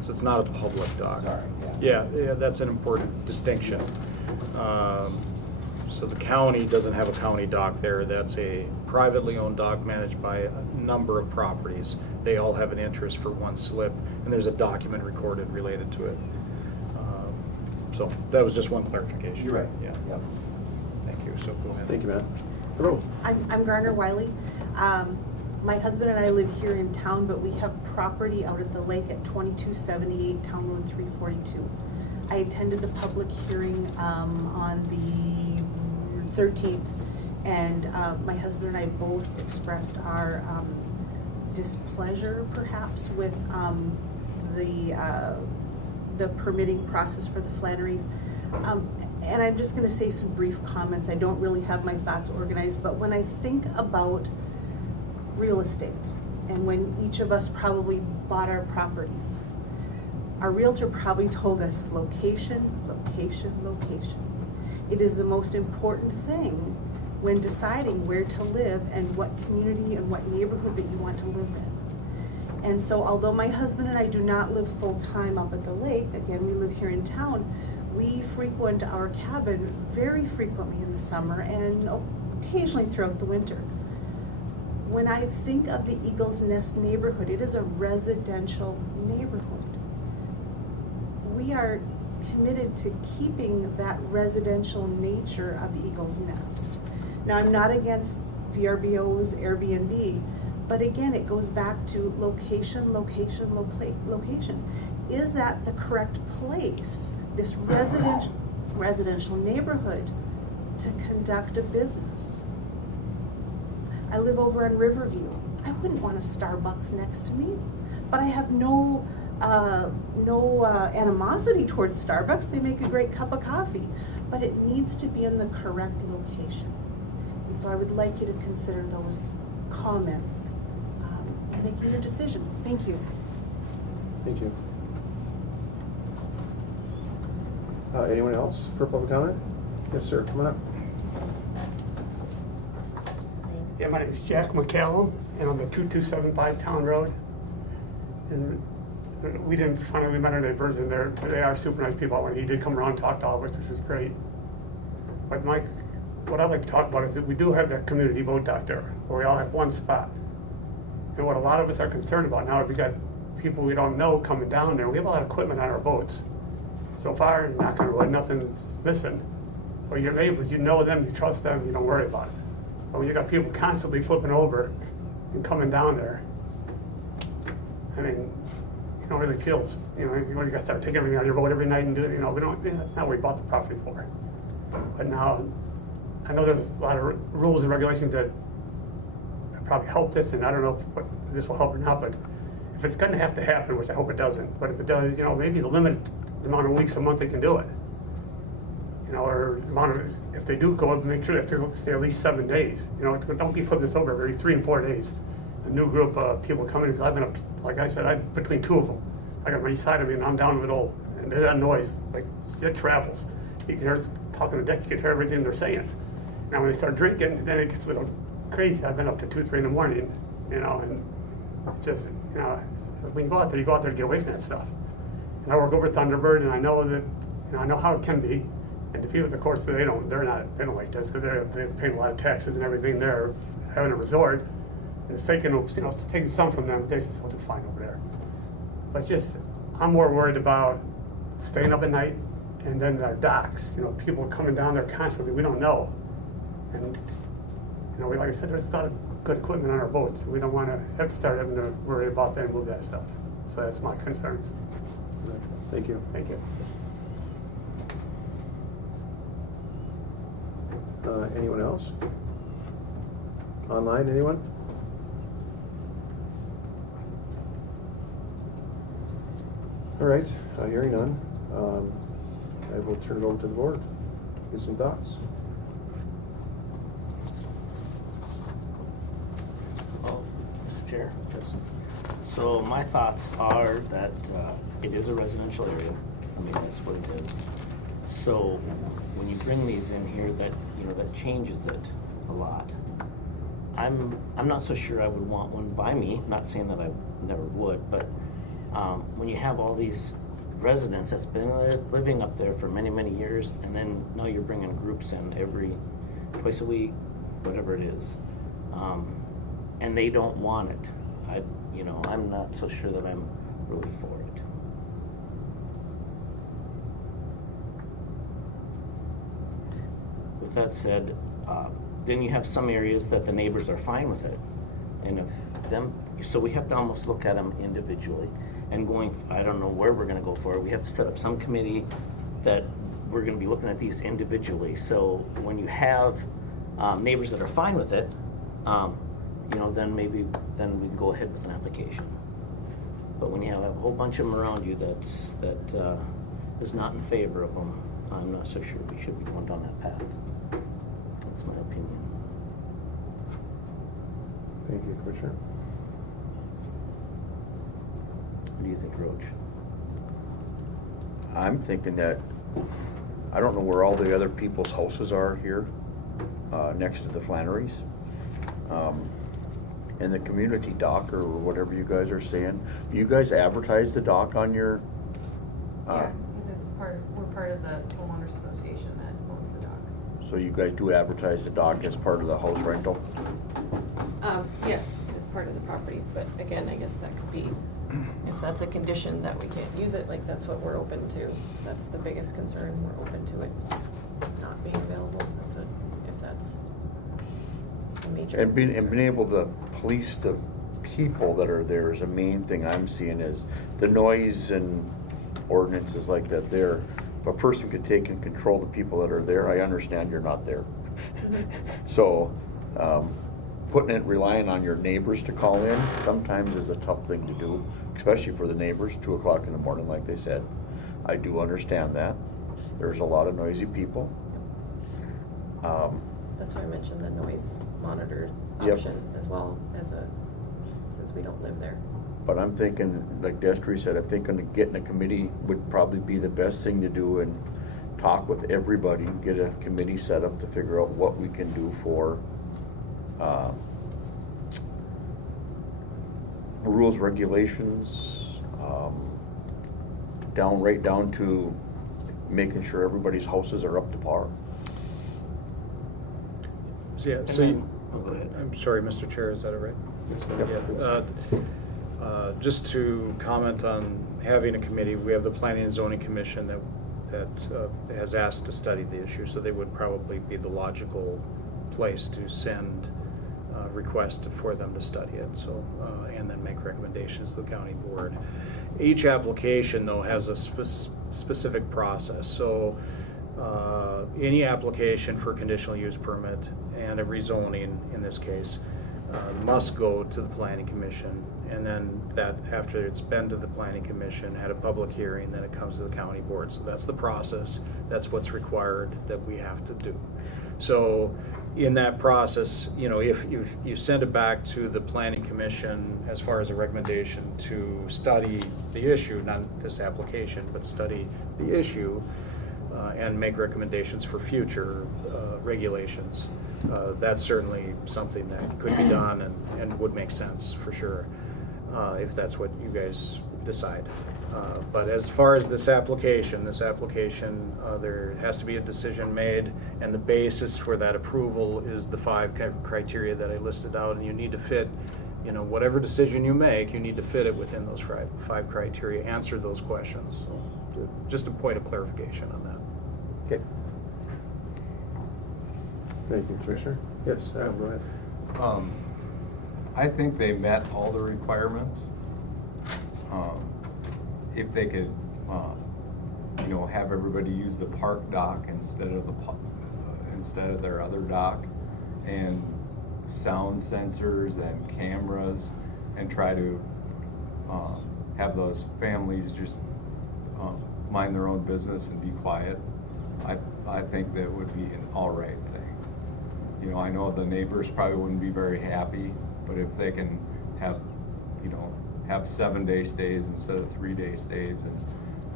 so it's not a public dock. Sorry, Yeah, that's an important distinction. So the county doesn't have a county dock there. That's a privately owned dock managed by a number of properties. They all have an interest for one slip, and there's a document recorded related to it. So that was just one clarification. You're right. Yeah. Yep. Thank you. So go ahead. Thank you, Matt. Hello. I'm Garner Wiley. My husband and I live here in town, but we have property out at the lake at 2278 Town Road 342. I attended the public hearing on the 13th, and my husband and I both expressed our displeasure, perhaps, with the permitting process for the Flannerys. And I'm just going to say some brief comments. I don't really have my thoughts organized, but when I think about real estate, and when each of us probably bought our properties, our realtor probably told us location, location, location. It is the most important thing when deciding where to live and what community and what neighborhood that you want to live in. And so although my husband and I do not live full-time up at the lake, again, we live here in town, we frequent our cabin very frequently in the summer and occasionally throughout the winter. When I think of the Eagle's Nest neighborhood, it is a residential neighborhood. We are committed to keeping that residential nature of Eagle's Nest. Now, I'm not against VRBOs, Airbnb, but again, it goes back to location, location, location. Is that the correct place, this residential neighborhood, to conduct a business? I live over in Riverview. I wouldn't want a Starbucks next to me, but I have no animosity towards Starbucks. They make a great cup of coffee, but it needs to be in the correct location. And so I would like you to consider those comments in making your decision. Thank you. Thank you. Anyone else for public comment? Yes, sir. Come on up. Yeah, my name is Jack McCallum, and I'm at 2275 Town Road. And we finally met our neighbors, and they are super nice people. When he did come around and talk to all of us, which was great. But Mike, what I'd like to talk about is that we do have that community boat dock there, where we all have one spot. And what a lot of us are concerned about now is we got people we don't know coming down there. We have a lot of equipment on our boats. So far, knock on wood, nothing's missing. Or your neighbors, you know them, you trust them, you don't worry about it. But when you got people constantly flipping over and coming down there, I mean, you don't really feel, you got to start taking everything on your boat every night and do it, that's not what we bought the property for. But now, I know there's a lot of rules and regulations that probably help this, and I don't know if this will help or not, but if it's going to have to happen, which I hope it doesn't, but if it does, maybe limit the amount of weeks a month they can do it. Or amount of, if they do go up, make sure they have to stay at least 7 days. Don't be flipping this over every 3 and 4 days. A new group of people coming, because I've been up, like I said, between two of them. I got my east side of me, and I'm down in the middle, and there's that noise, like, it travels. You can hear, talking on the deck, you can hear everything they're saying. Now, when they start drinking, then it gets a little crazy. I've been up to 2, 3 in the morning, and just, when you go out there to get away from that stuff. And I work over Thunderbird, and I know that, I know how it can be. And the people, of course, they don't like this because they're paying a lot of taxes and everything. They're having a resort, and it's taking some from them. They still do fine over there. But just, I'm more worried about staying up at night and then our docks, you know, people coming down there constantly, we don't know. And, you know, like I said, there's a lot of good equipment on our boats. We don't want to have to start having to worry about that and move that stuff. So that's my concerns. Thank you. Thank you. Anyone else? Online, anyone? All right, hearing none, I will turn it over to the board. Get some thoughts. Oh, Mr. Chair. Yes. So my thoughts are that it is a residential area. I mean, that's what it is. So when you bring these in here, that, you know, that changes it a lot. I'm not so sure I would want one by me. Not saying that I never would, but when you have all these residents that's been living up there for many, many years, and then now you're bringing groups in twice a week, whatever it is, and they don't want it. I'm not so sure that I'm really for it. With that said, then you have some areas that the neighbors are fine with it, and so we have to almost look at them individually. And I don't know where we're going to go for it. We have to set up some committee that we're going to be looking at these individually. So when you have neighbors that are fine with it, then we go ahead with an application. But when you have a whole bunch of them around you that is not in favor of them, I'm not so sure we should be going down that path. That's my opinion. Thank you, Commissioner. What do you think, Roach? I'm thinking that, I don't know where all the other people's houses are here, next to the Flannerys. And the community dock, or whatever you guys are saying, you guys advertise the dock on your? Yeah, because we're part of the homeowners association that owns the dock. So you guys do advertise the dock as part of the house rental? Yes, it's part of the property, but again, I guess that could be, if that's a condition that we can't use it, like that's what we're open to. That's the biggest concern, we're open to it not being available. If that's a major. And being able to police the people that are there is a main thing I'm seeing, is the noise and ordinances like that there. If a person could take and control the people that are there, I understand you're not there. So, relying on your neighbors to call in sometimes is a tough thing to do, especially for the neighbors, 2 o'clock in the morning, like they said. I do understand that. There's a lot of noisy people. That's why I mentioned the noise monitor Yep. option as well, since we don't live there. But I'm thinking, like Destry said, I'm thinking getting a committee would probably be the best thing to do, and talk with everybody, get a committee set up to figure out what we can do for rules, regulations, right down to making sure everybody's houses are up to par. Yeah, And so then- oh, go ahead. I'm sorry, Mr. Chair, is that all right? Yep. Yeah. Just to comment on having a committee, we have the Planning and Zoning Commission that has asked to study the issue, so they would probably be the logical place to send request for them to study it, so and then make recommendations to the county board. Each application, though, has a specific process. So any application for conditional use permit and a rezoning, in this case, must go to the Planning Commission, and then that, after it's been to the Planning Commission, had a public hearing, then it comes to the county board. So that's the process. That's what's required that we have to do. So in that process, if you send it back to the Planning Commission as far as a recommendation to study the issue, not this application, but study the issue, and make recommendations for future regulations, that's certainly something that could be done and would make sense for sure, if that's what you guys decide. But as far as this application, there has to be a decision made, and the basis for that approval is the 5 criteria that I listed out, and you need to fit whatever decision you make, you need to fit it within those five criteria, answer those questions. So just a point of clarification on that. Okay. Thank you, Commissioner. Yes, Adam, go ahead. I think they met all the requirements. If they could, have everybody use the park dock instead of their other dock, and sound sensors and cameras, and try to have those families just mind their own business and be quiet, I think that would be an all right thing. I know the neighbors probably wouldn't be very happy, but if they can have 7-day stays instead of 3-day stays, and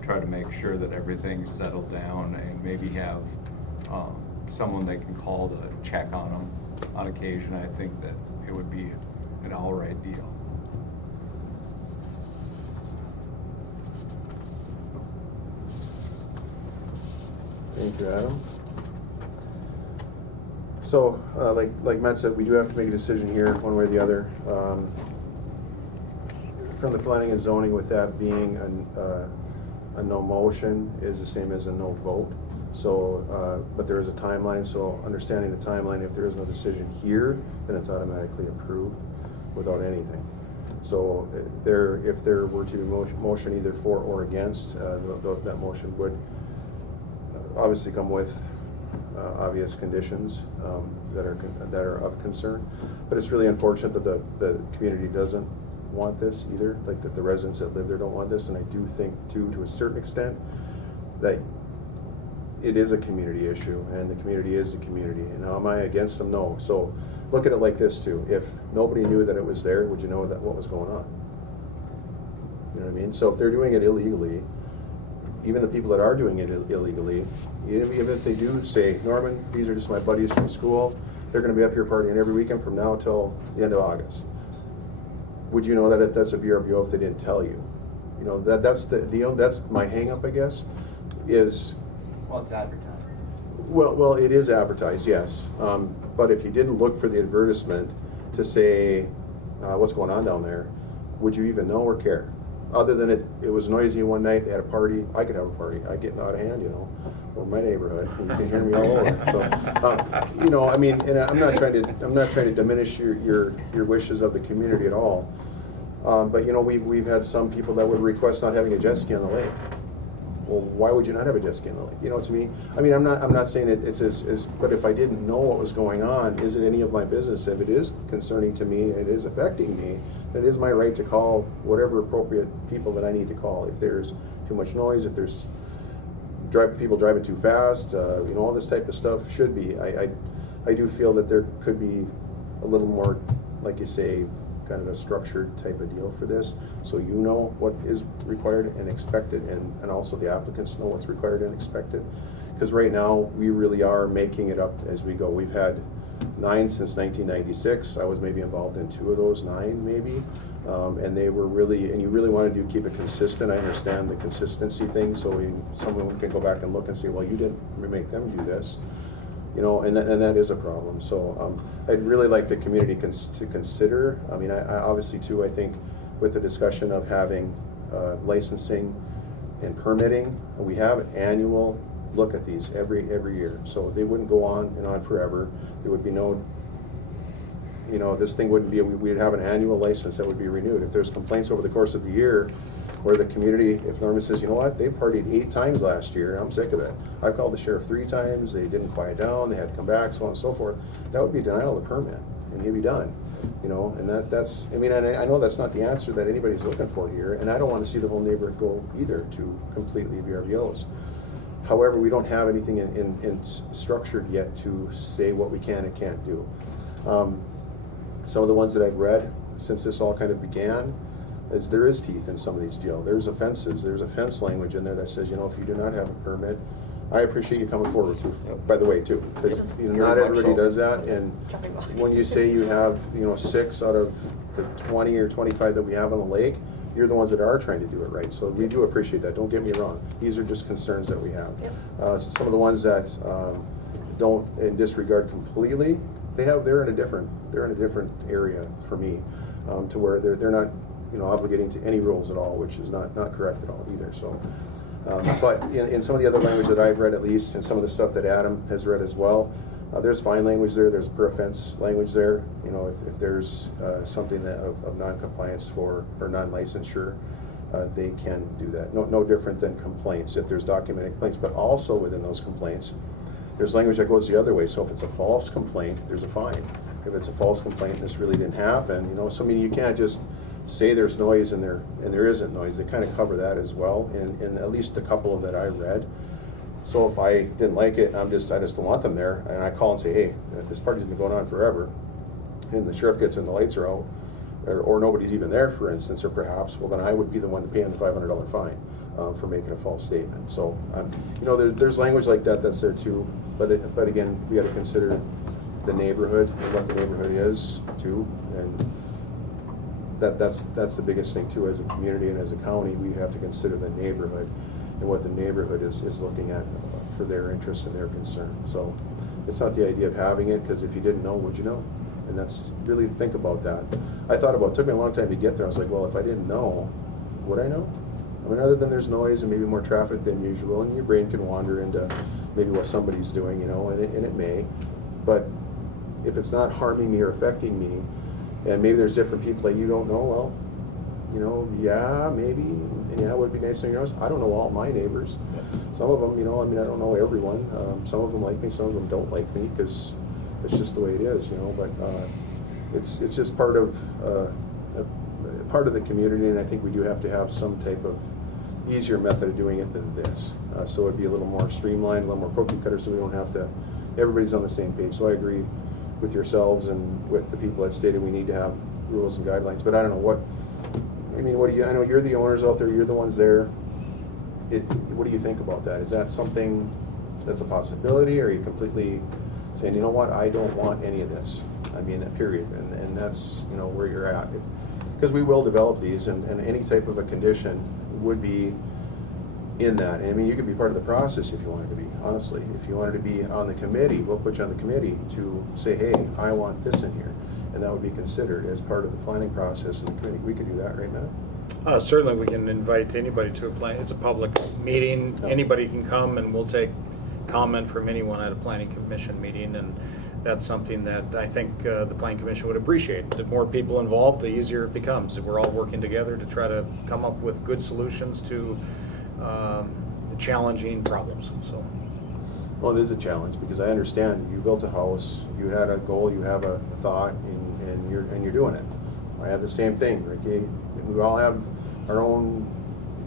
try to make sure that everything's settled down, and maybe have someone they can call to check on them on occasion, I think that it would be an all right deal. Thank you, Adam. So, like Matt said, we do have to make a decision here, one way or the other. From the planning and zoning, with that being a no motion is the same as a no vote. So, but there is a timeline, so understanding the timeline, if there is no decision here, then it's automatically approved without anything. So if there were to be motion either for or against, that motion would obviously come with obvious conditions that are of concern. But it's really unfortunate that the community doesn't want this either, like that the residents that live there don't want this. And I do think too, to a certain extent, that it is a community issue, and the community is the community. And now, am I against them? No. So look at it like this too. If nobody knew that it was there, would you know that what was going on? You know what I mean? So if they're doing it illegally, even the people that are doing it illegally, even if they do say, Norman, these are just my buddies from school, they're going to be up here partying every weekend from now till the end of August. Would you know that that's a VRBO if they didn't tell you? That's my hang up, I guess, is... Well, it's advertised. Well, it is advertised, yes. But if you didn't look for the advertisement to say what's going on down there, would you even know or care? Other than it was noisy one night, they had a party. I could have a party. I get out of hand, or my neighborhood. You can hear me all over. So, I mean, and I'm not trying to diminish your wishes of the community at all. But we've had some people that would request not having a jet ski on the lake. Well, why would you not have a jet ski on the lake? To me, I mean, I'm not saying it's as, but if I didn't know what was going on, is it any of my business? If it is concerning to me, it is affecting me, then it is my right to call whatever appropriate people that I need to call. If there's too much noise, if there's people driving too fast, all this type of stuff should be. I do feel that there could be a little more, like you say, kind of a structured type of deal for this, so you know what is required and expected, and also the applicants know what's required and expected. Because right now we really are making it up as we go. We've had 9 since 1996. I was maybe involved in 2 of those 9, maybe, and they were really, and you really wanted to keep it consistent. I understand the consistency thing, so someone can go back and look and say, well, you didn't make them do this. And that is a problem. So I'd really like the community to consider. I mean, I obviously too, I think with the discussion of having licensing and permitting, we have an annual look at these every year. So they wouldn't go on and on forever. There would be no, this thing wouldn't be, we'd have an annual license that would be renewed. If there's complaints over the course of the year, where the community, if Norman says, you know what, they partied 8 times last year, I'm sick of it. I've called the sheriff 3 times, they didn't quiet down, they had to come back, so on and so forth. That would be denial of the permit, and he'd be done. And that's, I mean, and I know that's not the answer that anybody's looking for here, and I don't want to see the whole neighborhood go either to completely VRBOs. However, we don't have anything in structured yet to say what we can and can't do. Some of the ones that I've read since this all kind of began, is there is teeth in some of these deals. There's offenses. There's a fence language in there that says, if you do not have a permit, I appreciate you coming forward too, by the way, too, because not everybody does that. And when you say you have, 6 out of the 20 or 25 that we have on the lake, you're the ones that are trying to do it right. So we do appreciate that. Don't get me wrong. These are just concerns that we have. Yep. Some of the ones that don't disregard completely, they're in a different area for me. to where they're not, obligating to any rules at all, which is not correct at all either. So, but in some of the other language that I've read, at least, and some of the stuff that Adam has read as well, there's fine language there. There's per offense language there. If there's something of non-compliance or non-licensure, they can do that. No different than complaints. If there's documented complaints, but also within those complaints, there's language that goes the other way. So if it's a false complaint, there's a fine. If it's a false complaint, this really didn't happen. So I mean, you can't just say there's noise and there isn't noise. They kind of cover that as well in at least a couple of that I read. So if I didn't like it, I just don't want them there, and I call and say, hey, this party's been going on forever, and the sheriff gets in, the lights are out, or nobody's even there, for instance, or perhaps, well, then I would be the one to pay him the $500 fine for making a false statement. So, there's language like that's there too, but again, we got to consider the neighborhood and what the neighborhood is too, and that's the biggest thing too. As a community and as a county, we have to consider the neighborhood and what the neighborhood is looking at for their interests and their concern. So it's not the idea of having it, because if you didn't know, would you know? And that's really, think about that. I thought about it. It took me a long time to get there. I was like, well, if I didn't know, would I know? I mean, other than there's noise and maybe more traffic than usual, and your brain can wander into maybe what somebody's doing, and it may. But if it's not harming me or affecting me, and maybe there's different people that you don't know, well, yeah, maybe, and yeah, it would be nice to know. I don't know all my neighbors. Some of them, I don't know everyone. Some of them like me, some of them don't like me, because it's just the way it is, But it's just part of the community, and I think we do have to have some type of easier method of doing it than this. So it'd be a little more streamlined, a little more cookie cutter, so we don't have to. Everybody's on the same page. So I agree with yourselves and with the people that stated we need to have rules and guidelines. But I don't know what. I mean, what do you? I know you're the owners out there. You're the ones there. What do you think about that? Is that something that's a possibility, or are you completely saying, you know what, I don't want any of this? I mean, period. And that's where you're at, because we will develop these, and any type of a condition would be in that. I mean, you could be part of the process if you wanted to be. Honestly, if you wanted to be on the committee, we'll put you on the committee to say, hey, I want this in here. And that would be considered as part of the planning process in the committee. We could do that right now. Certainly, we can invite anybody to a plan. It's a public meeting. Yeah. Anybody can come, and we'll take comment from anyone at a planning commission meeting. And that's something that I think the planning commission would appreciate. The more people involved, the easier it becomes. We're all working together to try to come up with good solutions to challenging problems. So. Well, it is a challenge, because I understand you built a house, you had a goal, you have a thought, and you're doing it. I have the same thing, Ricky. We all have our own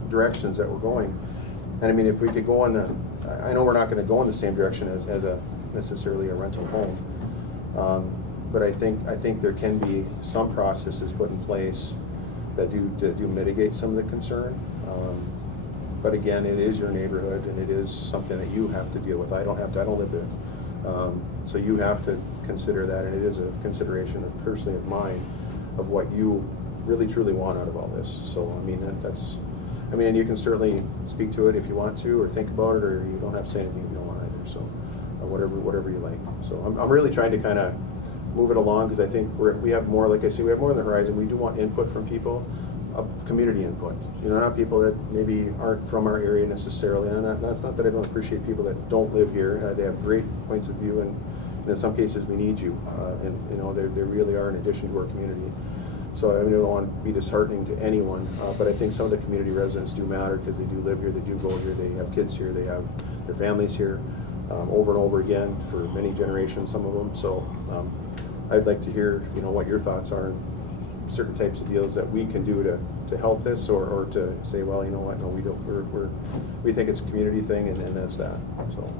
directions that we're going. And I mean, if we could go I know we're not going to go in the same direction as necessarily a rental home, but I think there can be some processes put in place that do mitigate some of the concern. But again, it is your neighborhood, and it is something that you have to deal with. I don't live there. So you have to consider that, and it is a consideration personally of mine, of what you really truly want out of all this. So I mean, and you can certainly speak to it if you want to, or think about it, or you don't have to say anything if you don't want either. So whatever you like. So I'm really trying to kind of move it along, because I think we have more, like I say, we have more on the horizon. We do want input from people. Community input, not people that maybe aren't from our area necessarily. And that's not that I don't appreciate people that don't live here. They have great points of view, and in some cases we need you. And they really are an addition to our community. So I don't want to be disheartening to anyone, but I think some of the community residents do matter, because they do live here, they do go here, they have kids here, they have their families here, over and over again for many generations, some of them. So I'd like to hear what your thoughts are. Certain types of deals that we can do to help this, or to say, well, you know what, no, we don't. We think it's a community thing, and that's that. So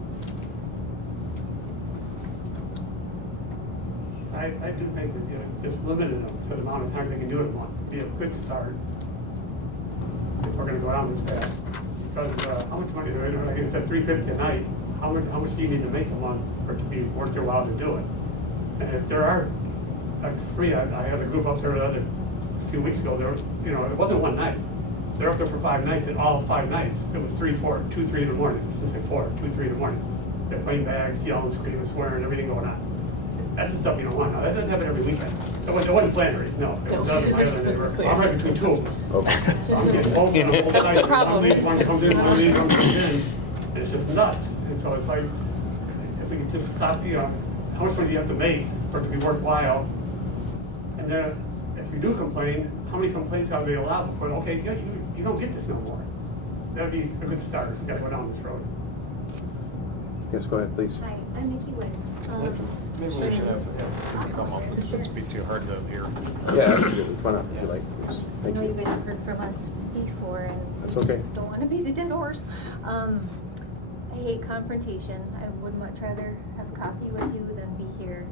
I do think that just limiting them to the amount of times they can do it would be a good start if we're going to go down this path. Because how much money do we? Like it's at $350 a night. How much do you need to make a month for it to be worth your while to do it? And if there are free, I had a group up there a few weeks ago. There was, it wasn't one night. They're up there for 5 nights, and all 5 nights it was 2, 3 in the morning. Just like 4, 2, 3 in the morning. They're playing bags, yelling, screaming, swearing, everything going on. That's the stuff you don't want. Now, that doesn't happen every weekend. It wasn't Flanders, no. It was other my other neighbor. I'm right between two of them. Okay. So I'm getting both on both That's sides. the problem. One comes in, one leaves, one comes in, and it's just nuts. And so it's like, if we could just stop the, how much money do you have to make for it to be worthwhile? And then, if you do complain, how many complaints are they allowed before, okay, yeah, you don't get this no more? That'd be a good start if you gotta go down this road. Yes, go ahead, please. Hi, I'm Nikki Wood. Maybe we should have him come up, it'd be too hard to hear. Yeah, absolutely. Come on up if you like, please. I Thank know you you. guys have heard from us before, and That's we just okay. don't want to beat a dead horse. I hate confrontation. I would much rather have coffee with you than be here.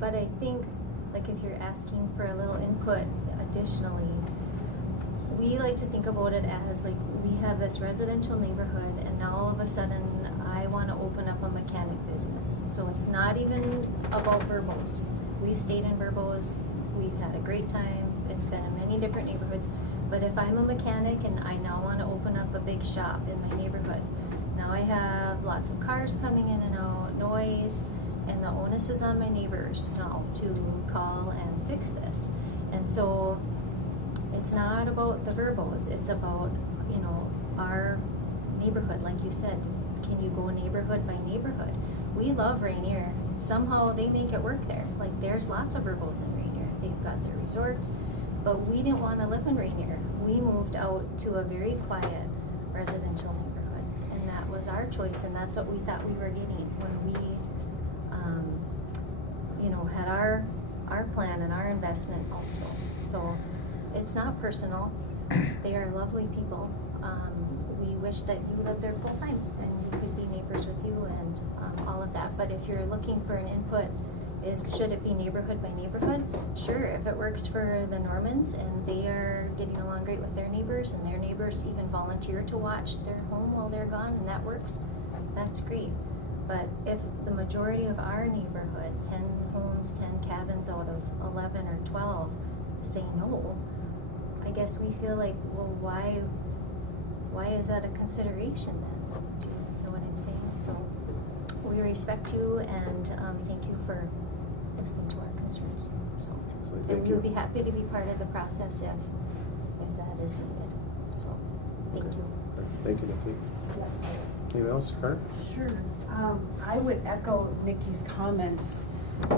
But I think, like, if you're asking for a little input additionally, we like to think about it as, like, we have this residential neighborhood, and now all of a sudden I want to open up a mechanic business. So it's not even about Verbos. We've stayed in Verbos. We've had a great time. It's been in many different neighborhoods. But if I'm a mechanic and I now want to open up a big shop in my neighborhood, now I have lots of cars coming in and out, noise, and the onus is on my neighbors now to call and fix this. And so it's not about the Verbos. It's about, you know, our neighborhood. Like you said, can you go neighborhood by neighborhood? We love Rainier. Somehow they make it work there. Like, there's lots of Verbos in Rainier. They've got their resorts, but we didn't want to live in Rainier. We moved out to a very quiet residential neighborhood, and that was our choice, and that's what we thought we were getting when we, you know, had our plan and our investment also. So it's not personal. They are lovely people. We wish that you lived there full time and we could be neighbors with you and all of that. But if you're looking for an input, should it be neighborhood by neighborhood? Sure, if it works for the Normans and they are getting along great with their neighbors and their neighbors even volunteer to watch their home while they're gone and that works, that's great. But if the majority of our neighborhood, 10 homes, 10 cabins out of 11 or 12, say no, I guess we feel like, well, why is that a consideration then? Do you know what I'm saying? So we respect you and thank you for listening to our concerns. So, and we would be happy to be part of the process if that is needed. So, thank you. Thank you, Nikki. Anyone else, Carter? Sure. I would echo Nikki's comments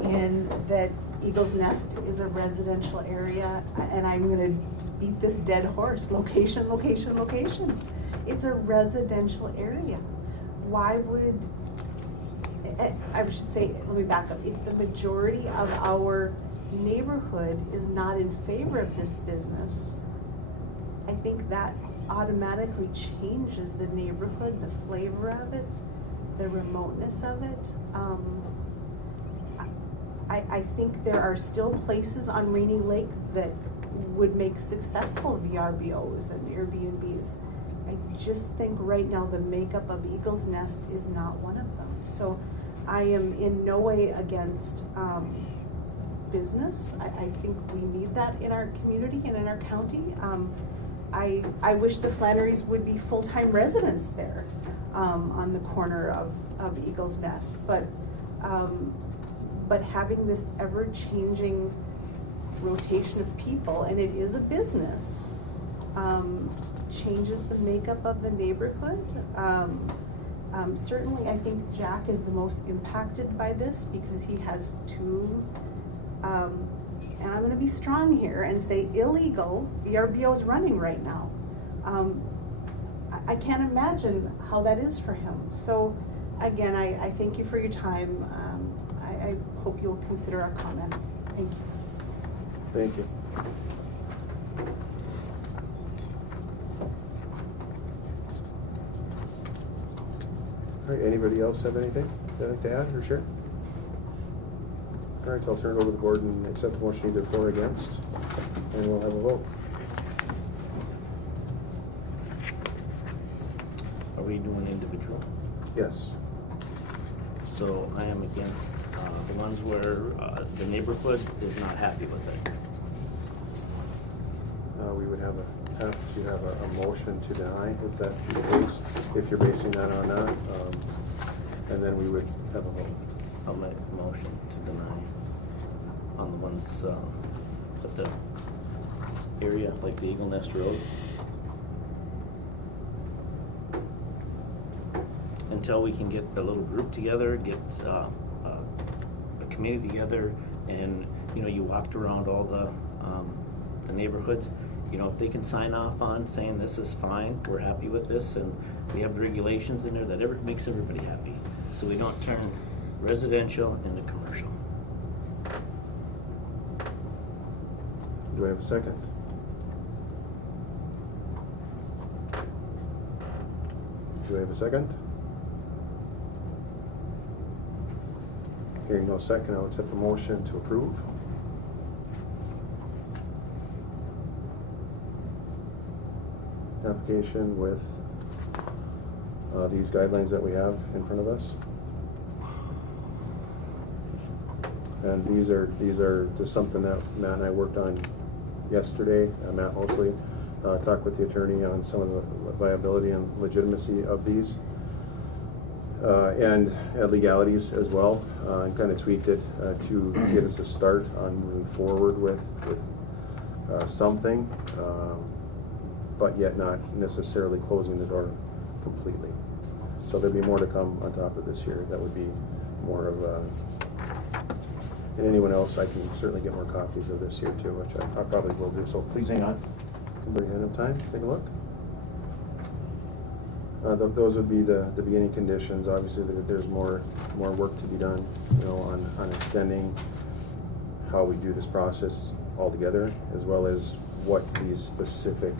in that Eagles Nest is a residential area, and I'm going to beat this dead horse. Location, location, location. It's a residential area. Why would, I should say, let me back up. If the majority of our neighborhood is not in favor of this business, I think that automatically changes the neighborhood, the flavor of it, the remoteness of it. I think there are still places on Rainy Lake that would make successful VRBOs and Airbnbs. I just think right now the makeup of Eagles Nest is not one of them. So I am in no way against business. I think we need that in our community and in our county. I wish the Flannerys would be full-time residents there on the corner of Eagles Nest. But having this ever-changing rotation of people, and it is a business, changes the makeup of the neighborhood. Certainly, I think Jack is the most impacted by this because he has two, and I'm going to be strong here and say illegal VRBOs running right now. I can't imagine how that is for him. So again, I thank you for your time. I hope you'll consider our comments. Thank you. Thank you. All right, anybody else have anything they'd like to add or share? All right, I'll turn it over to the board and accept the motion either for or against, and we'll have a vote. Are we doing individual? Yes. So I am against the ones where the neighborhood is not happy with it. We would have to have a motion to deny if that's the case, if you're basing that on that, and then we would have a vote. I'll make a motion to ones at the area, like the Eagle Nest Road. Until we can get a little group together, get a committee together, and you walked around all the neighborhoods. If they can sign off on saying this is fine, we're happy with this, and we have the regulations in there that makes everybody happy, so we don't turn residential into commercial. Do I have a second? Do I have a second? Hearing no second, I'll accept the motion to approve. Application with these guidelines that we have in front of us. And these are just something that Matt and I worked on yesterday. Matt mostly talked with the attorney on some of the viability and legitimacy of these. And legalities as well, and kind of tweaked it to get us a start on moving forward with something, but yet not necessarily closing the door completely. So there'll be more to come on top of this here. That would be more of and anyone else, I can certainly get more copies of this here too, which I probably will do. So please hang on. Everybody have time to take a look. Those would be the beginning conditions. Obviously, there's more work to be done, on extending how we do this process altogether, as well as what these specific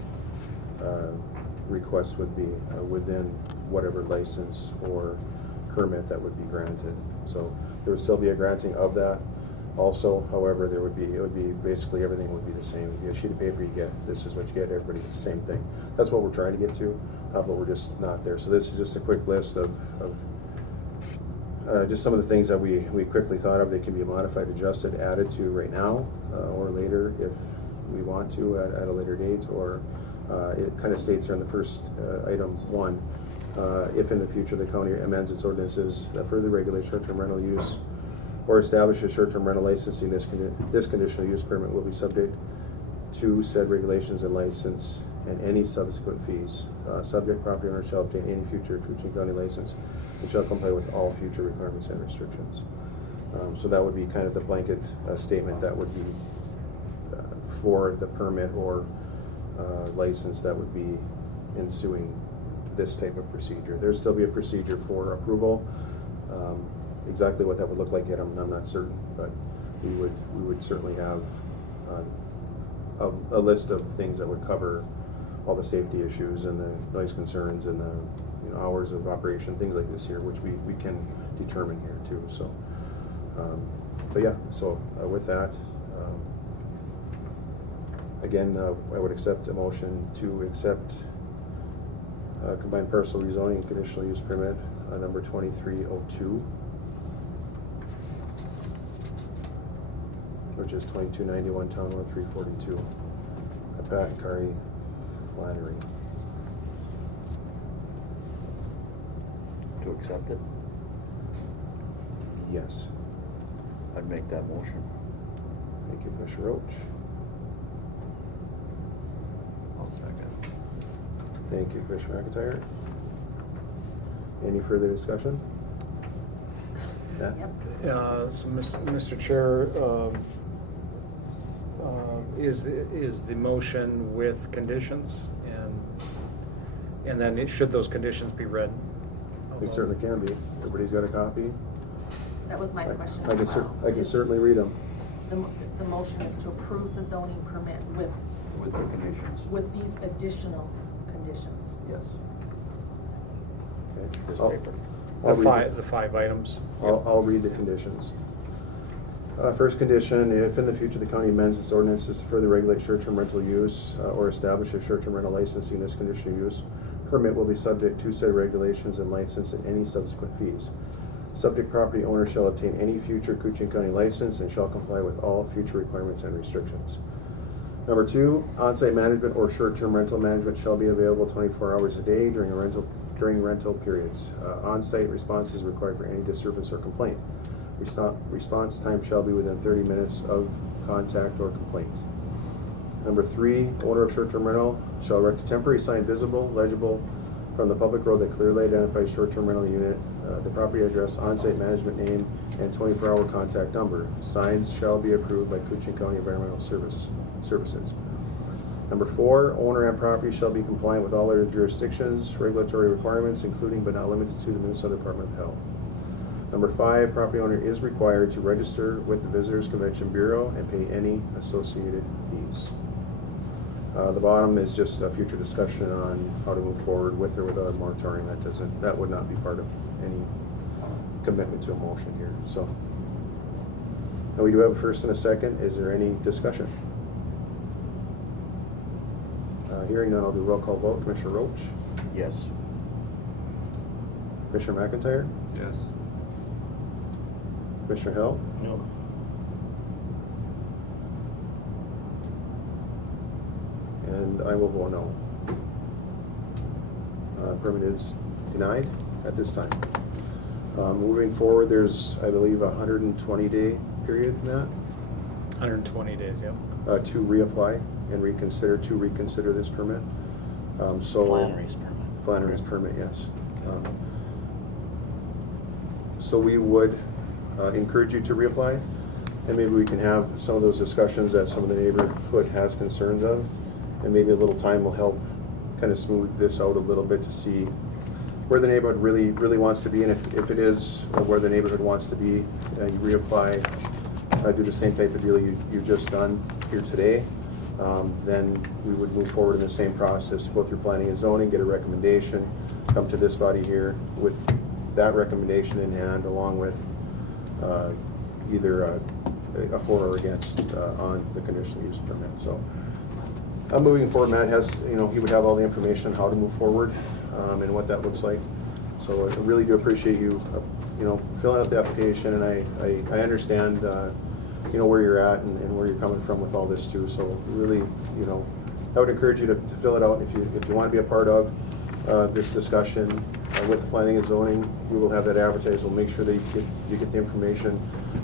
requests would be within whatever license or permit that would be granted. So there would still be a granting of that. Also, however, it would be basically everything would be the same. It'd be a sheet of paper you get. This is what you get. Everybody gets the same thing. That's what we're trying to get to, but we're just not there. So this is just a quick list of just some of the things that we quickly thought of. They can be modified, adjusted, added to right now or later if we want to at a later date. Or it kind of states here in the first item 1, if in the future the county amends its ordinances that further regulate short-term rental use or establishes short-term rental licensing, this conditional use permit will be subject to said regulations and license and any subsequent fees. Subject property owner shall obtain any future Koochiching County license and shall comply with all future requirements and restrictions. So that would be kind of the blanket statement that would be for the permit or license that would be ensuing this type of procedure. There'd still be a procedure for approval. Exactly what that would look like yet, I'm not certain, but we would certainly have a list of things that would cover all the safety issues and the noise concerns and the hours of operation, things like this here, which we can determine here too. So, but yeah. So with that, again, I would accept a motion to accept combined parcel rezoning and conditional use permit number 2302. Which is 2291 Town Road 342. Pat, Kari, Flannery. To accept it? Yes. I'd make that motion. Thank you, Commissioner Roach. I'll second. Thank you, Commissioner McIntyre. Any further discussion? Matt? So, Mr. Chair, is the motion with conditions, and then should those conditions be read? They certainly can be. Everybody's got a copy. That was my question. I can certainly read them. The motion is to approve the zoning permit with With the conditions. with these additional conditions. Yes. Okay. This I'll- paper. I'll read The five items. I'll read the conditions. First condition, if in the future the county amends its ordinances to further regulate short-term rental use or establish a short-term rental licensing, this conditional use permit will be subject to said regulations and license and any subsequent fees. Subject property owner shall obtain any future Koochiching County license and shall comply with all future requirements and restrictions. Number 2, on-site management or short-term rental management shall be available 24 hours a day during rental periods. On-site response is required for any disturbance or complaint. Response time shall be within 30 minutes of contact or complaint. Number 3, owner of short-term rental shall erect a temporary sign visible, legible from the public road that clearly identifies short-term rental unit, the property address, on-site management name, and 24-hour contact number. Signs shall be approved by Koochiching County Environmental Services. Number 4, owner and property shall be compliant with all other jurisdictions, regulatory requirements, including but not limited to the Minnesota Department of Health. Number 5, property owner is required to register with the Visitors Convention Bureau and pay any associated fees. The bottom is just a future discussion on how to move forward with or without a moratorium. That would not be part of any commitment to a motion here. So, now we do have a first and a second. Is there any discussion? Hearing none, I'll do roll call vote. Commissioner Roach? Yes. Commissioner McIntyre? Yes. Commissioner Hill? No. And I will vote no. Permit is denied at this time. Moving forward, there's, I believe, a 120-day period, Matt? 120 days, yep. To reapply and reconsider this permit. Flannery's permit. Flannery's permit, yes. So we would encourage you to reapply, and maybe we can have some of those discussions that some of the neighborhood has concerns of, and maybe a little time will help kind of smooth this out a little bit to see where the neighborhood really wants to be, and if it is where the neighborhood wants to be, you reapply, do the same type of deal you've just done here today, then we would move forward in the same process, go through planning and zoning, get a recommendation, come to this body here with that recommendation in hand, along with either a for or against on the conditional use permit. So moving forward, Matt has, he would have all the information on how to move forward and what that looks like. So I really do appreciate you, filling out the application, and I understand, where you're at and where you're coming from with all this too. So really, I would encourage you to fill it out if you want to be a part of this discussion with the planning and zoning. We will have that advertised. We'll make sure that you get the information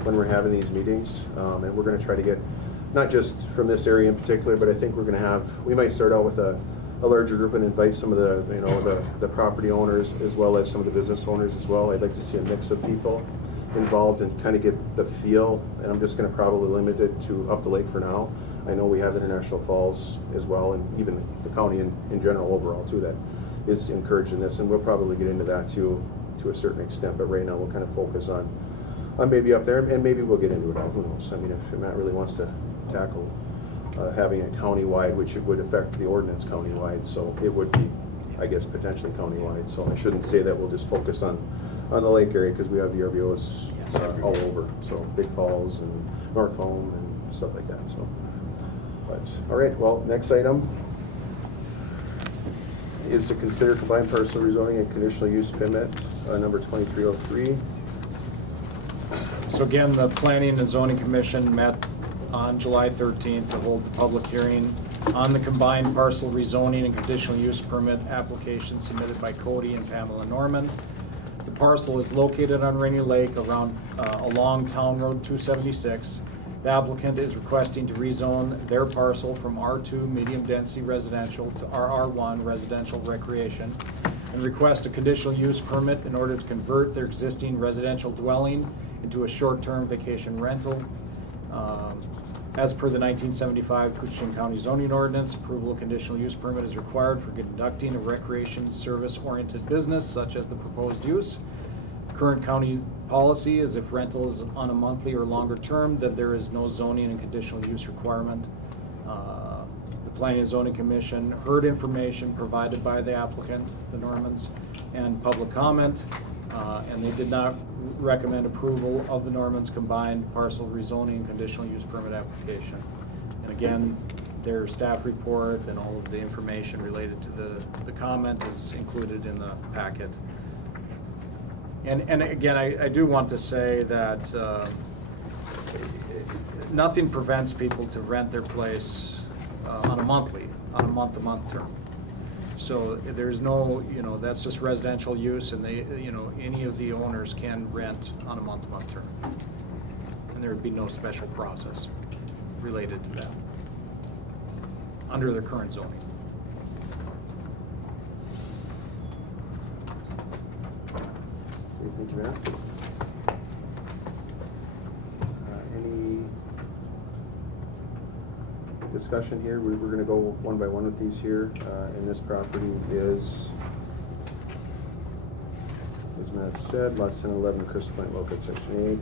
when we're having these meetings, and we're going to try to get not just from this area in particular, but I think we might start out with a larger group and invite some of the property owners as well as some of the business owners as well. I'd like to see a mix of people involved and kind of get the feel, and I'm just going to probably limit it to up the lake for now. I know we have International Falls as well, and even the county in general overall too that is encouraging this, and we'll probably get into that too to a certain extent, but right now we'll kind of focus on maybe up there, and maybe we'll get into it all, who knows. I mean, if Matt really wants to tackle having it countywide, which it would affect the ordinance countywide, so it would be, I guess, potentially countywide. So I shouldn't say that we'll just focus on the lake area, because we have VRBOs all over, so Big Falls and North Home and stuff like that. So, but all right, well, next item is to consider combined parcel rezoning and conditional use permit number 2303. So again, the Planning and Zoning Commission met on July 13th to hold the public hearing on the combined parcel rezoning and conditional use permit application submitted by Cody and Pamela Norman. The parcel is located on Rainy Lake along Town Road 276. The applicant is requesting to rezone their parcel from R2 medium density residential to RR1 residential recreation, and request a conditional use permit in order to convert their existing residential dwelling into a short-term vacation rental. As per the 1975 Koochiching County zoning ordinance, approval of conditional use permit is required for conducting a recreation service-oriented business such as the proposed use. Current county policy is if rental is on a monthly or longer term, then there is no zoning and conditional use requirement. The Planning and Zoning Commission heard information provided by the applicant, the Normans, and public comment, and they did not recommend approval of the Normans combined parcel rezoning conditional use permit application. And again, their staff report and all of the information related to the comment is included in the packet. And again, I do want to say that nothing prevents people to rent their place on a month-to-month term. So there's no, that's just residential use, and they, any of the owners can rent on a month-to-month term. And there would be no special process. related to that under the current zoning. Okay, thank you, Matt. Any discussion here? We're going to go one by one with these here. And this property is, as Matt said, lots 10 and 11, Crystal Point located section 8.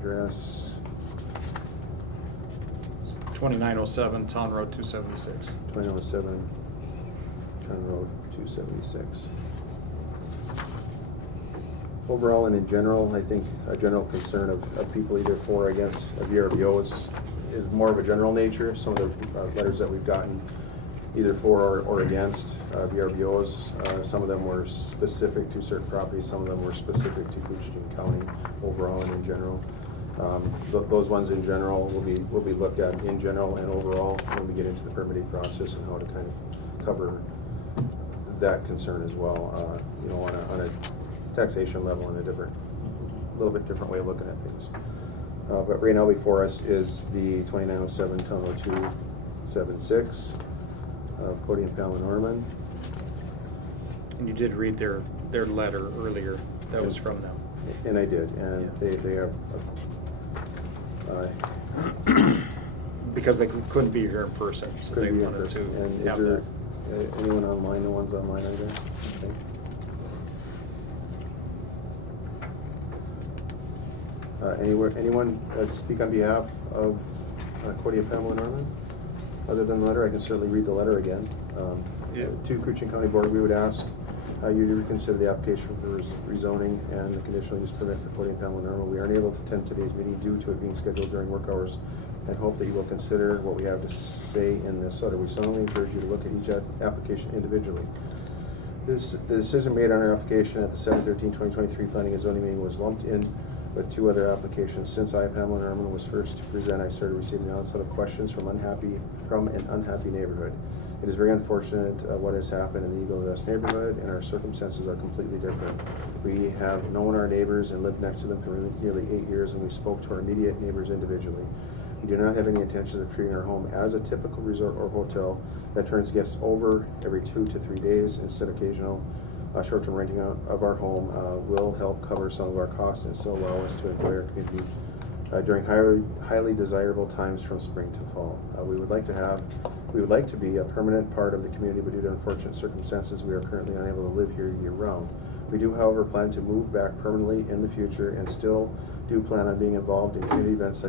Address 2907 Town Road 276. 2907 Town Road 276. Overall and in general, I think a general concern of people either for or against a VRBO is more of a general nature. Some of the letters that we've gotten either for or against VRBOs, some of them were specific to certain properties, some of them were specific to Koochiching County overall and in general. Those ones in general will be looked at in general and overall when we get into the permitting process and how to kind of cover that concern as well, on a taxation level and a little bit different way of looking at things. But right now before us is the 2907 Town Road 276 of Cody and Pamela Norman. And you did read their letter earlier. That was from them. And I did, and Yeah. they have. Because they couldn't be here in person, so they Could be in wanted person. to And is have there that. anyone online? The ones online are there? Okay. Anyone speak on behalf of Cody and Pamela Norman? Other than the letter, I can certainly read the letter again. To Koochiching County Board, we would ask you to reconsider the application for rezoning and the conditional use permit for Cody and Pamela Norman. We aren't able to attend today's meeting due to it being scheduled during work hours, and hope that you will consider what we have to say in this letter. We strongly encourage you to look at each application individually. The decision made on our application at the 7/13/2023 Planning and Zoning meeting was lumped in with two other applications. Since I, Pamela Norman, was first to present, I started receiving an onslaught of questions from an unhappy neighborhood. It is very unfortunate what has happened in the Eagle West neighborhood, and our circumstances are completely different. We have known our neighbors and lived next to them for nearly 8 years, and we spoke to our immediate neighbors individually. We do not have any intention of treating our home as a typical resort or hotel that turns guests over every 2 to 3 days. Instead, occasional short-term renting out of our home will help cover some of our costs and still allow us to enjoy our community during highly desirable times from spring to fall. We would like to be a permanent part of the community, but due to unfortunate circumstances, we are currently unable to live here year-round. We do, however, plan to move back permanently in the future, and still do plan on being involved in community events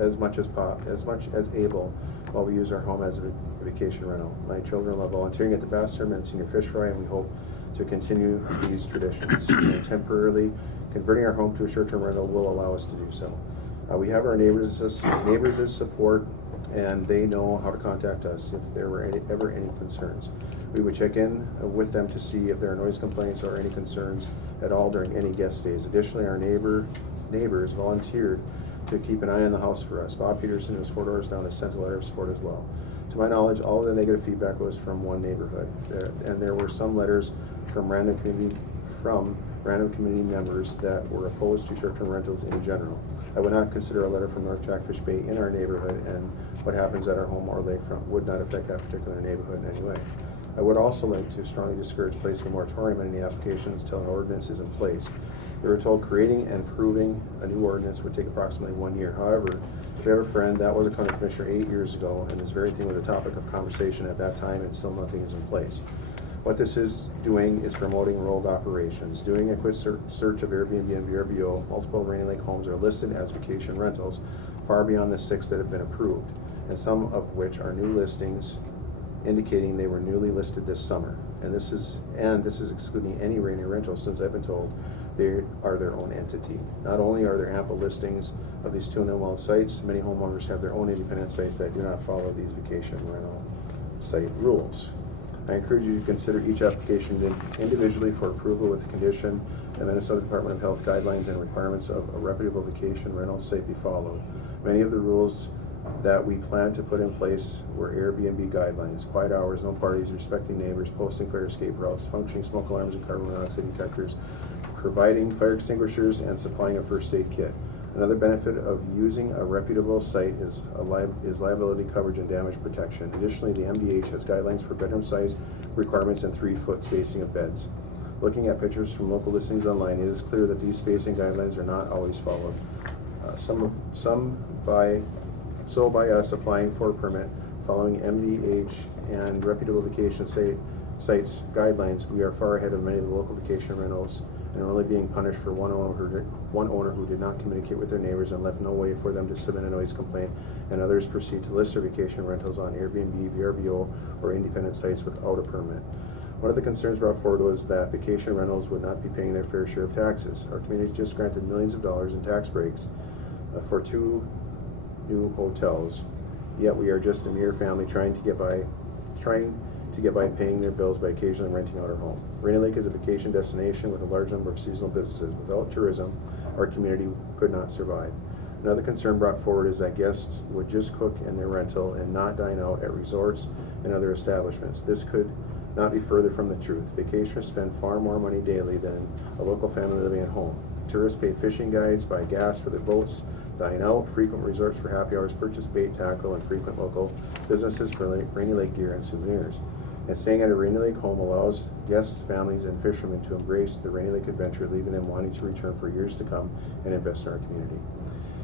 as much as able while we use our home as a vacation rental. My children love volunteering at the bass tournament and senior fish fry, and we hope to continue these traditions. And temporarily converting our home to a short-term rental will allow us to do so. We have our neighbors as support, and they know how to contact us if there were ever any concerns. We would check in with them to see if there are noise complaints or any concerns at all during any guest stays. Additionally, our neighbors volunteered to keep an eye on the house for us. Bob Peterson, who's 4 doors down, has sent a letter of support as well. To my knowledge, all of the negative feedback was from one neighborhood, and there were some letters from random community members that were opposed to short-term rentals in general. I would not consider a letter from North Jackfish Bay in our neighborhood, and what happens at our home or lakefront would not affect that particular neighborhood in any way. I would also like to strongly discourage placing a moratorium on any applications until an ordinance is in place. We were told creating and approving a new ordinance would take approximately 1 year. However, if you have a friend, that was a county commissioner 8 years ago, and this very thing was a topic of conversation at that time, and still nothing is in place. What this is doing is promoting rogue operations. Doing a quick search of Airbnb and VRBO, multiple Rainy Lake homes are listed as vacation rentals, far beyond the 6 that have been approved, and some of which are new listings indicating they were newly listed this summer. And this is excluding any Rainy rental, since I've been told they are their own entity. Not only are there ample listings of these 2 wild sites, many homeowners have their own independent sites that do not follow these vacation rental site rules. I encourage you to consider each application individually for approval with the condition the Minnesota Department of Health guidelines and requirements of a reputable vacation rental site be followed. Many of the rules that we plan to put in place were Airbnb guidelines: quiet hours, no parties, respecting neighbors, posting fire escape routes, functioning smoke alarms and carbon monoxide detectors, providing fire extinguishers, and supplying a first aid kit. Another benefit of using a reputable site is liability coverage and damage protection. Additionally, the MDH has guidelines for bedroom size requirements and 3-foot spacing of beds. Looking at pictures from local listings online, it is clear that these spacing guidelines are not always followed. By us applying for a permit following MDH and reputable vacation sites guidelines, we are far ahead of many of the local vacation rentals and are only being punished for one owner who did not communicate with their neighbors and left no way for them to submit a noise complaint, and others proceed to list their vacation rentals on Airbnb, VRBO, or independent sites without a permit. One of the concerns brought forward was that vacation rentals would not be paying their fair share of taxes. Our community just granted millions of dollars in tax breaks for 2 new hotels, yet we are just a mere family trying to get by paying their bills by occasionally renting out our home. Rainy Lake is a vacation destination with a large number of seasonal businesses. Without tourism, our community could not survive. Another concern brought forward is that guests would just cook in their rental and not dine out at resorts and other establishments. This could not be further from the truth. Vacationers spend far more money daily than a local family living at home. Tourists pay fishing guides, buy gas for their boats, dine out, frequent resorts for happy hours, purchase bait, tackle, and frequent local businesses for Rainy Lake gear and souvenirs. And staying at a Rainy Lake home allows guests, families, and fishermen to embrace the Rainy Lake adventure, leaving them wanting to return for years to come and invest in our community.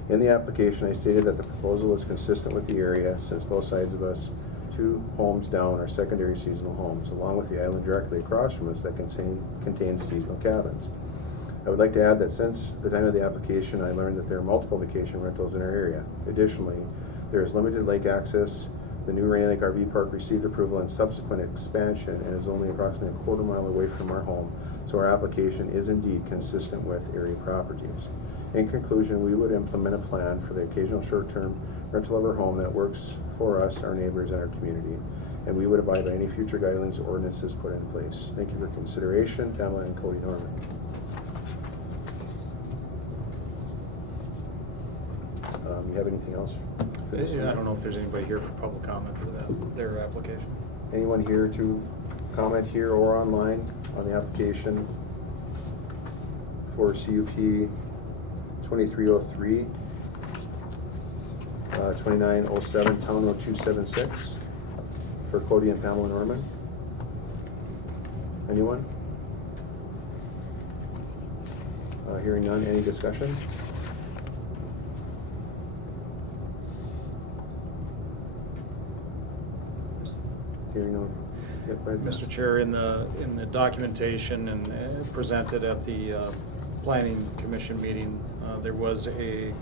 In the application, I stated that the proposal was consistent with the area, since both sides of us, 2 homes down, are secondary seasonal homes, along with the island directly across from us that contains seasonal cabins. I would like to add that since the time of the application, I learned that there are multiple vacation rentals in our area. Additionally, there is limited lake access. The new Rainy Lake RV Park received approval and subsequent expansion and is only approximately a quarter-mile away from our home, so our application is indeed consistent with area properties. In conclusion, we would implement a plan for the occasional short-term rental of our home that works for us, our neighbors, and our community, and we would abide by any future guidelines or ordinances put in place. Thank you for consideration. Pamela and Cody Norman. You have anything else? I don't know if there's anybody here for public comment for their application. Anyone here to comment here or online on the application for CUP 2303, 2907 Town Road 276 for Cody and Pamela Norman? Anyone? Hearing none, any discussion? Hearing none. Yep, right. Mr. Chair, in the documentation and presented at the Planning Commission meeting, there was a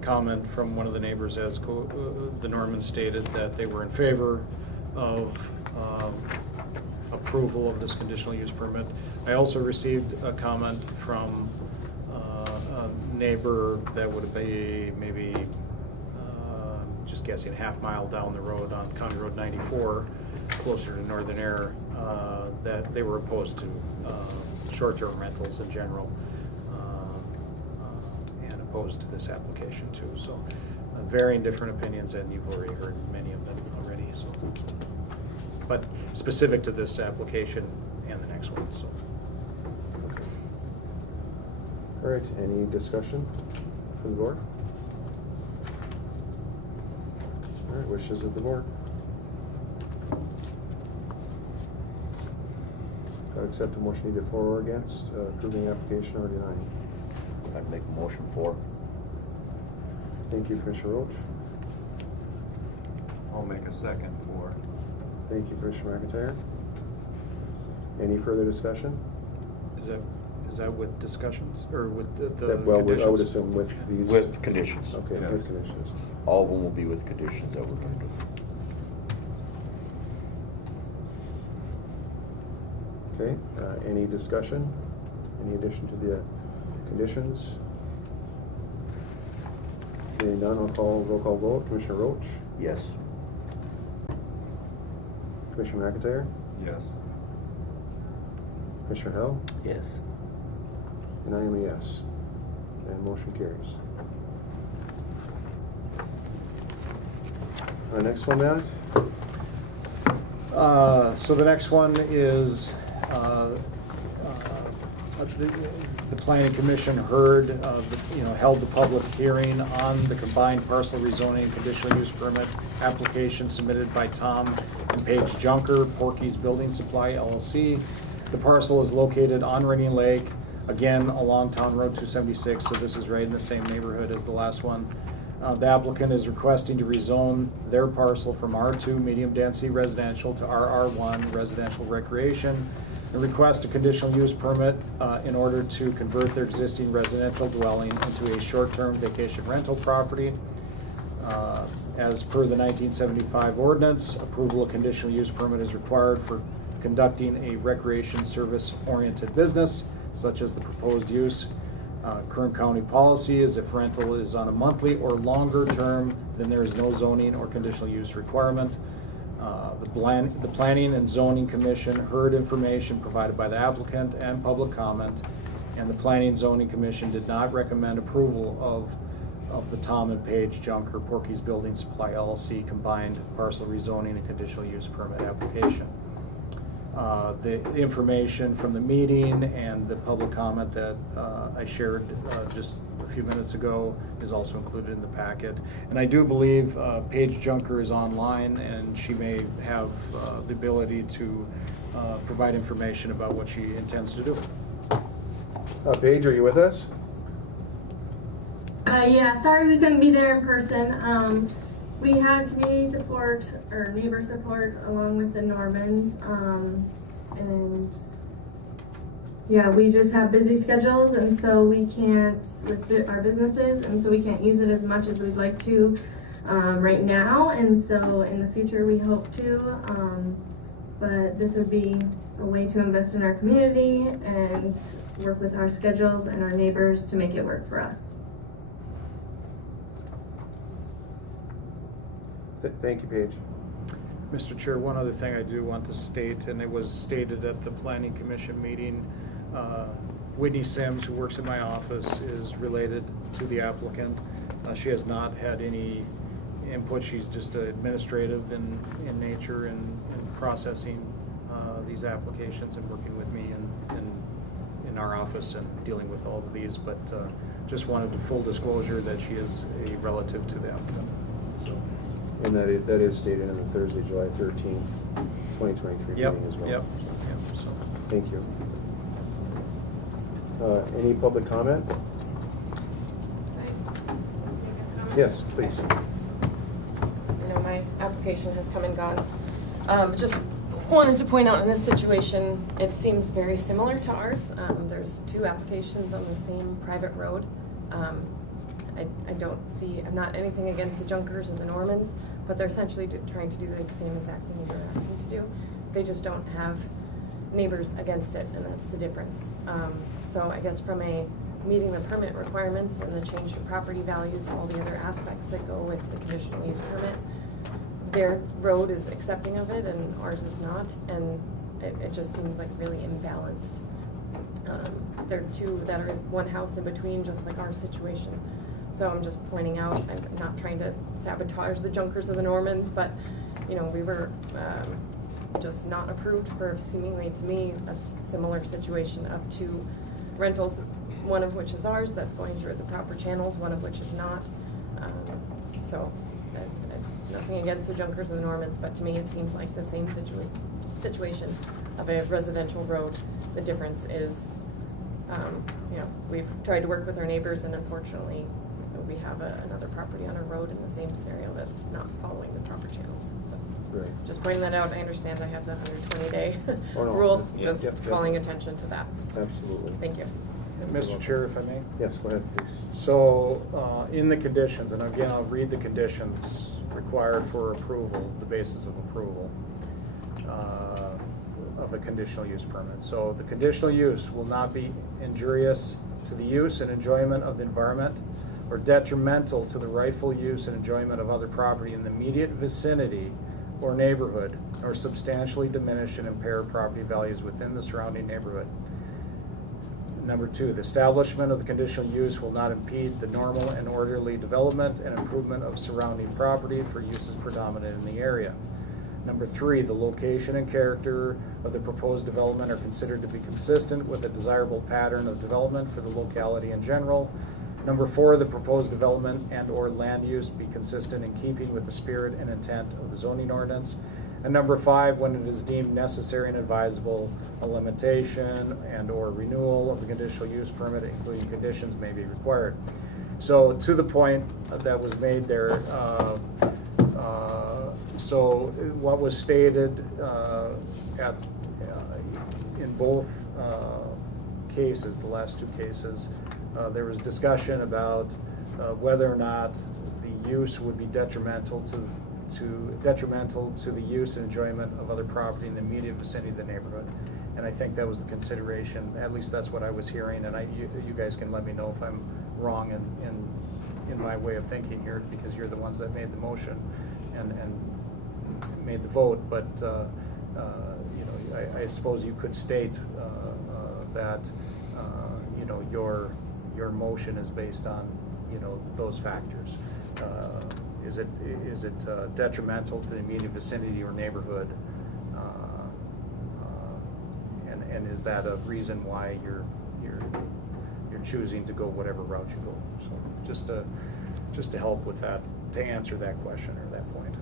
comment from one of the neighbors, as the Normans stated, that they were in favor of approval of this conditional use permit. I also received a comment from a neighbor that would be maybe, just guessing, half-mile down the road on County Road 94, closer to Northern Air, that they were opposed to short-term rentals in general, and opposed to this application too. So varying different opinions, and you've already heard many of them already. So, but specific to this application and the next one. So. All right, any discussion from the board? All right, wishes of the board. Got to accept a motion either for or against approving the application or denying. I'd make a motion for. Thank you, Commissioner Roach. I'll make a second for. Thank you, Commissioner McIntyre. Any further discussion? Is that with discussions or with the Well, conditions? I would assume with these. With conditions. Okay, Yes. with conditions. All of them will be with conditions that we're going to do. Okay, any discussion? Any addition to the conditions? Hearing none, I'll call roll call vote. Commissioner Roach? Yes. Commissioner McIntyre? Yes. Commissioner Hell? Yes. And I am a yes. And motion carries. Next one, Matt? So the next one is The Planning Commission heard, held the public hearing on the combined parcel rezoning and conditional use permit application submitted by Tom and Paige Junker, Porky's Building Supply LLC. The parcel is located on Rainy Lake, again along Town Road 276, so this is right in the same neighborhood as the last one. The applicant is requesting to rezone their parcel from R2 medium density residential to RR1 residential recreation, and request a conditional use permit in order to convert their existing residential dwelling into a short-term vacation rental property. As per the 1975 ordinance, approval of conditional use permit is required for conducting a recreation service-oriented business, such as the proposed use. Current county policy is if rental is on a monthly or longer term, then there is no zoning or conditional use requirement. The Planning and Zoning Commission heard information provided by the applicant and public comment, and the Planning and Zoning Commission did not recommend approval of the Tom and Paige Junker Porky's Building Supply LLC combined parcel rezoning and conditional use permit application. The information from the meeting and the public comment that I shared just a few minutes ago is also included in the packet. And I do believe Paige Junker is online, and she may have the ability to provide information about what she intends to do. Paige, are you with us? Yeah, sorry we couldn't be there in person. We had community support or neighbor support along with the Normans, and yeah, we just have busy schedules, and so we can't with our businesses, and so we can't use it as much as we'd like to right now, and so in the future we hope to, but this would be a way to invest in our community and work with our schedules and our neighbors to make it work for us. Thank you, Paige. Mr. Chair, one other thing I do want to state, and it was stated at the Planning Commission meeting, Whitney Sims, who works in my office, is related to the applicant. She has not had any input. She's just administrative in nature and processing these applications and working with me in our office and dealing with all of these, but just wanted to full disclosure that she is a relative to the applicant. So. And that is stated in the Thursday, July 13th, 2023 meeting as well. Yep. So. Thank you. Any public comment? Yes, please. You know, my application has come and gone. Just wanted to point out in this situation, it seems very similar to ours. There's two applications on the same private road. I don't see, I'm not anything against the Junkers and the Normans, but they're essentially trying to do the same exact thing you're asking to do. They just don't have neighbors against it, and that's the difference. So I guess from a meeting the permit requirements and the change to property values, all the other aspects that go with the conditional use permit, their road is accepting of it and ours is not, and it just seems like really imbalanced. There are two that are one house in between, just like our situation. So I'm just pointing out, I'm not trying to sabotage the Junkers or the Normans, but you know, we were just not approved for seemingly, to me, a similar situation of two rentals, one of which is ours that's going through the proper channels, one of which is not. So nothing against the Junkers or the Normans, but to me it seems like the same situation of a residential road. The difference is, you know, we've tried to work with our neighbors, and unfortunately we have another property on a road in the same scenario that's not following the proper channels. So Right. just pointing that out. I understand I have the 120-day Oh, no. rule, Yep, just yep. calling attention to that. Absolutely. Thank you. Mr. Chair, if I may? Yes, go ahead, please. So, in the conditions, and again, I'll read the conditions required for approval, the basis of approval of a conditional use permit. So the conditional use will not be injurious to the use and enjoyment of the environment or detrimental to the rightful use and enjoyment of other property in the immediate vicinity or neighborhood, or substantially diminish and impair property values within the surrounding neighborhood. Number two, the establishment of the conditional use will not impede the normal and orderly development and improvement of surrounding property for uses predominant in the area. Number 3, the location and character of the proposed development are considered to be consistent with a desirable pattern of development for the locality in general. Number 4, the proposed development and/or land use be consistent in keeping with the spirit and intent of the zoning ordinance. And number 5, when it is deemed necessary and advisable, a limitation and/or renewal of the conditional use permit, including conditions, may be required. So to the point that was made there, so what was stated in both cases, the last 2 cases, there was discussion about whether or not the use would be detrimental to the use and enjoyment of other property in the immediate vicinity of the neighborhood. And I think that was the consideration. At least that's what I was hearing. And you guys can let me know if I'm wrong in my way of thinking here, because you're the ones that made the motion and made the vote. But I suppose you could state that your motion is based on those factors. Is it detrimental to the immediate vicinity or neighborhood? And is that a reason why you're choosing to go whatever route you go? So just to help with that, to answer that question or that point.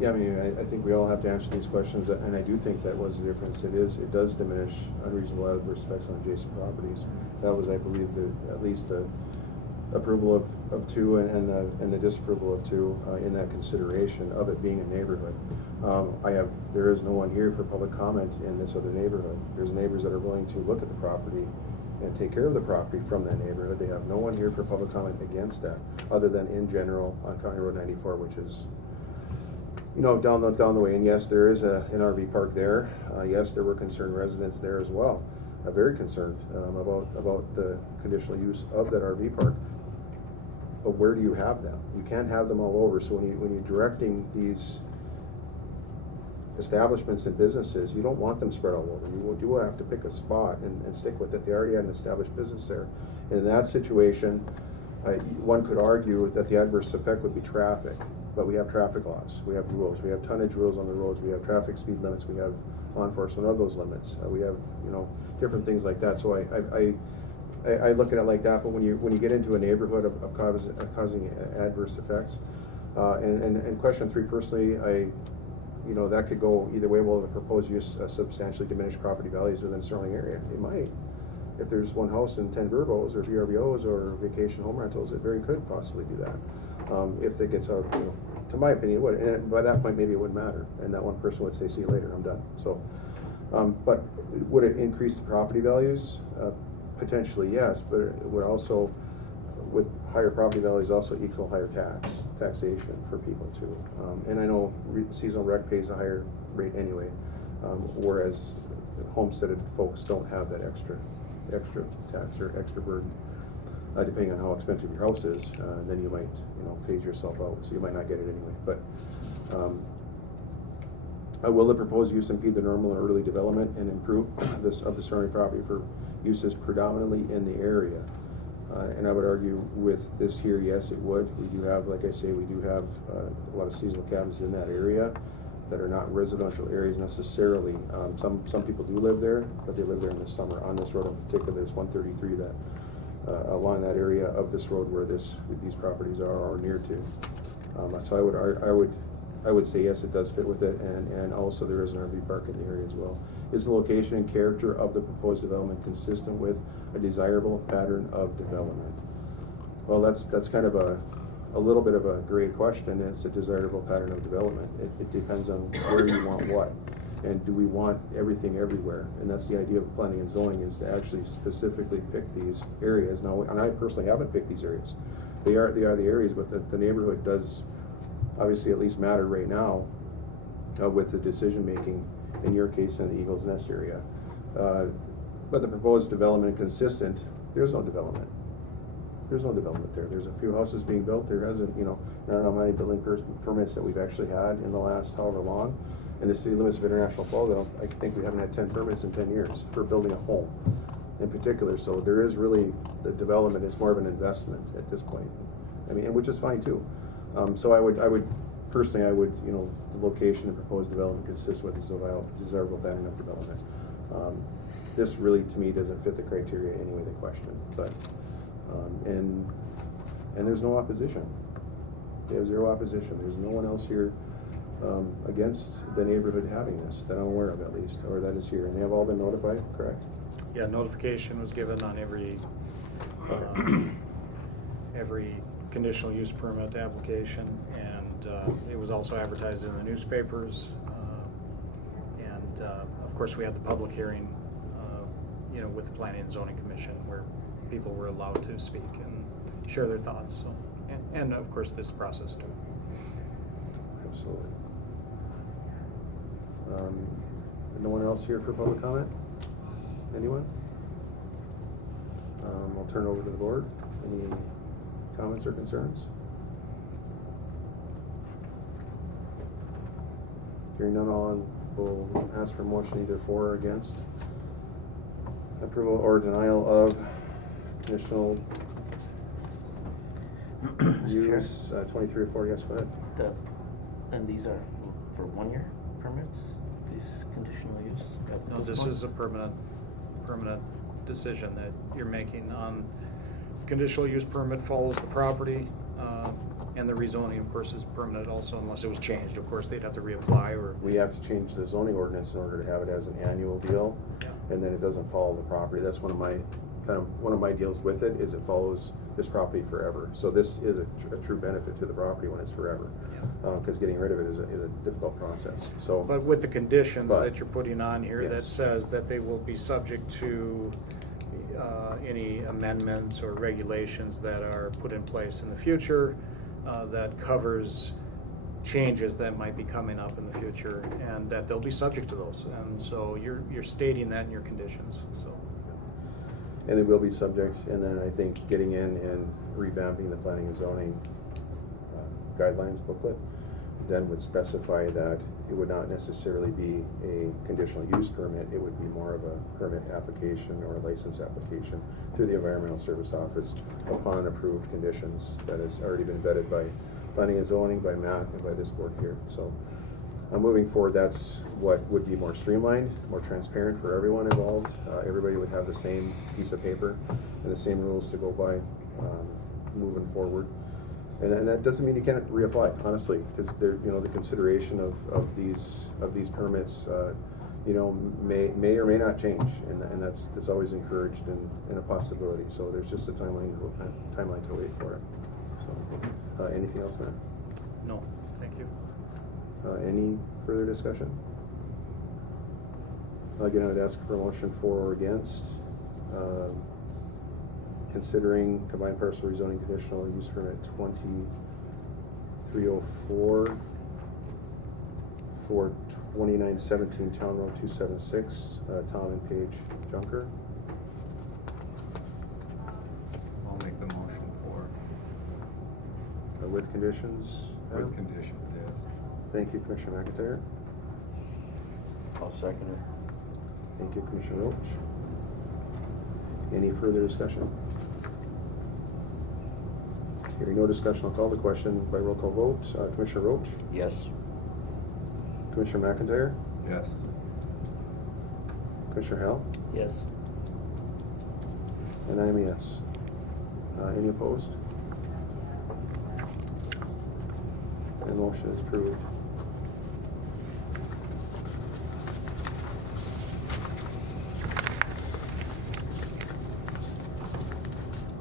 Yeah, I mean, I think we all have to answer these questions, and I do think that was the difference. It does diminish unreasonable adverse effects on adjacent properties. That was, I believe, at least the approval of 2 and the disapproval of 2 in that consideration of it being a neighborhood. There is no one here for public comment in this other neighborhood. There's neighbors that are willing to look at the property and take care of the property from that neighborhood. They have no one here for public comment against that, other than in general on County Road 94, which is down the way. And yes, there is an RV park there. Yes, there were concerned residents there as well, very concerned about the conditional use of that RV park. But where do you have them? You can't have them all over. So when you're directing these establishments and businesses, you don't want them spread all over. You do have to pick a spot and stick with it. They already had an established business there. And in that situation, one could argue that the adverse effect would be traffic. But we have traffic laws, we have rules, we have tonnage rules on the roads, we have traffic speed limits, we have law enforcement of those limits, we have different things like that. So I look at it like that. But when you get into a neighborhood of causing adverse effects, and question 3 personally, that could go either way. Will the proposed use substantially diminish property values within a surrounding area? It might. If there's one house and 10 VRBOs or VRBOs or vacation home rentals, it very could possibly do that. If it gets out, to my opinion, it would. And by that point, maybe it wouldn't matter. And that one person would say, see you later, I'm done. So, but would it increase the property values? Potentially, yes. But it would also, with higher property values, also equal higher taxation for people too. And I know seasonal rec pays a higher rate anyway, whereas homesteaded folks don't have that extra tax or extra burden. Depending on how expensive your house is, then you might phase yourself out, so you might not get it anyway. But will the proposed use impede the normal and early development and improve of the surrounding property for uses predominantly in the area? And I would argue with this here, yes, it would. We do have, like I say, we do have a lot of seasonal cabins in that area that are not residential areas necessarily. Some people do live there, but they live there in the summer. On this road in particular, there's 133 that along that area of this road where these properties are near to. So I would say yes, it does fit with it, and also there is an RV park in the area as well. Is the location and character of the proposed development consistent with a desirable pattern of development? Well, that's kind of a little bit of a gray question. It's a desirable pattern of development. It depends on where you want what. And do we want everything everywhere? And that's the idea of planning and zoning, is to actually specifically pick these areas. Now, and I personally haven't picked these areas. They are the areas, but the neighborhood does obviously at least matter right now with the decision making, in your case, in the Eagles Nest area. But the proposed development consistent, there's no development. There's no development there. There's a few houses being built. There hasn't, I don't know how many building permits that we've actually had in the last however long. In the city limits of International Falls, I think we haven't had 10 permits in 10 years for building a home in particular. So there is really, the development is more of an investment at this point. I mean, and which is fine too. So I would personally, the location of proposed development consists with desirable family enough development. This really, to me, doesn't fit the criteria anyway they question, but, and there's no opposition. They have zero opposition. There's no one else here against the neighborhood having this, that I'm aware of at least, or that is here. And they have all been notified, correct? Yeah, notification was given on every conditional use permit application, and it was also advertised in the newspapers. And of course, we had the public hearing, with the Planning and Zoning Commission, where people were allowed to speak and share their thoughts. So, and of course, this process too. Absolutely. No one else here for public comment? Anyone? I'll turn it over to the board. Any comments or concerns? Hearing none, we'll ask for motion either for or against approval or denial of conditional use 2304. Yes, go ahead. And these are for 1 year permits, these conditional use? No, this is a permanent decision that you're making on conditional use permit follows the property, and the rezoning, of course, is permanent also, unless it was changed. Of course, they'd have to reapply, or We have to change the zoning ordinance in order to have it as an annual deal, and then it doesn't follow the property. That's one of my deals with it, is it follows this property forever. So this is a true benefit to the property when it's forever, because getting rid of it is a difficult process. So, but with the conditions that you're putting on here, that says that they will be subject to any amendments or regulations that are put in place in the future, that covers changes that might be coming up in the future, and that they'll be subject to those. And so you're stating that in your conditions. So. And it will be subject, and then I think getting in and revamping the planning and zoning guidelines booklet then would specify that it would not necessarily be a conditional use permit, it would be more of a permit application or a license application through the Environmental Service Office upon approved conditions that has already been vetted by planning and zoning, by Matt, and by this board here. So moving forward, that's what would be more streamlined, more transparent for everyone involved. Everybody would have the same piece of paper and the same rules to go by moving forward. And that doesn't mean you can't reapply, honestly, because the consideration of these permits, may or may not change, and that's always encouraged and a possibility. So there's just a timeline to wait for it. So, anything else, Matt? No, thank you. Any further discussion? Again, I would ask for a motion for or against considering combined parcel rezoning conditional use permit 2304 for 2917 Town Road 276, Tom and Paige Junker. I'll make the motion for. With conditions? With conditions, yes. Thank you, Commissioner McIntyre. I'll second it. Thank you, Commissioner Roach. Any further discussion? Hearing no discussion, I'll call the question by roll call vote. Commissioner Roach? Yes. Commissioner McIntyre? Yes. Commissioner Howell? Yes. And I am a yes. Any opposed? And motion is approved.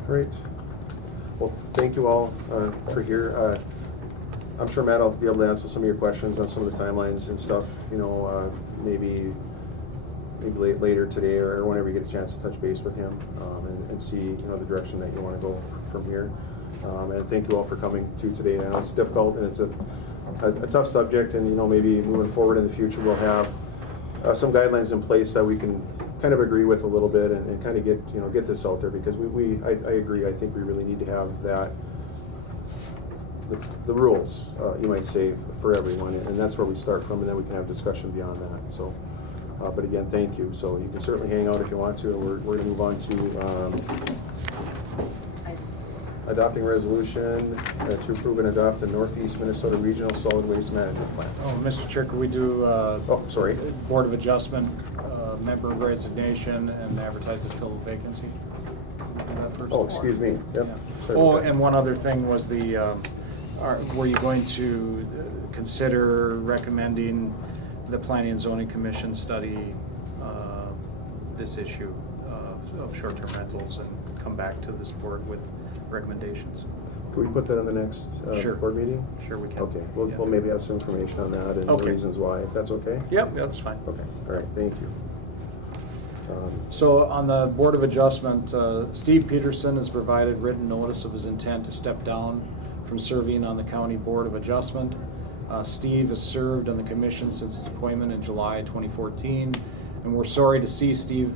All right. Well, thank you all for here. I'm sure Matt will be able to answer some of your questions on some of the timelines and stuff. Maybe later today or whenever you get a chance to touch base with him and see the direction that you want to go from here. And thank you all for coming to today. I know it's difficult and it's a tough subject, and maybe moving forward in the future we'll have some guidelines in place that we can kind of agree with a little bit and kind of get this out there, because I agree. I think we really need to have that the rules, you might say, for everyone, and that's where we start from, and then we can have discussion beyond that. So, but again, thank you. So you can certainly hang out if you want to, and we're going to move on to adopting resolution to approve and adopt the Northeast Minnesota Regional Solid Waste Management Plan. Oh, Mr. Chair, could we do, Oh, sorry. Board of Adjustment, member resignation and advertise to fill the vacancy? Do that first? Oh, excuse me. Yep. Yeah. Sorry Oh, about that. and one other thing was were you going to consider recommending the Planning and Zoning Commission study this issue of short-term rentals and come back to this board with recommendations? Could we put that on the next Sure. board meeting? Sure we can. Okay, Yeah. we'll maybe have some information on that and the Okay. reasons why, if that's okay? Yep, that's fine. Okay, all right, thank you. So on the Board of Adjustment, Steve Peterson has provided written notice of his intent to step down from serving on the County Board of Adjustment. Steve has served on the commission since his appointment in July 2014, and we're sorry to see Steve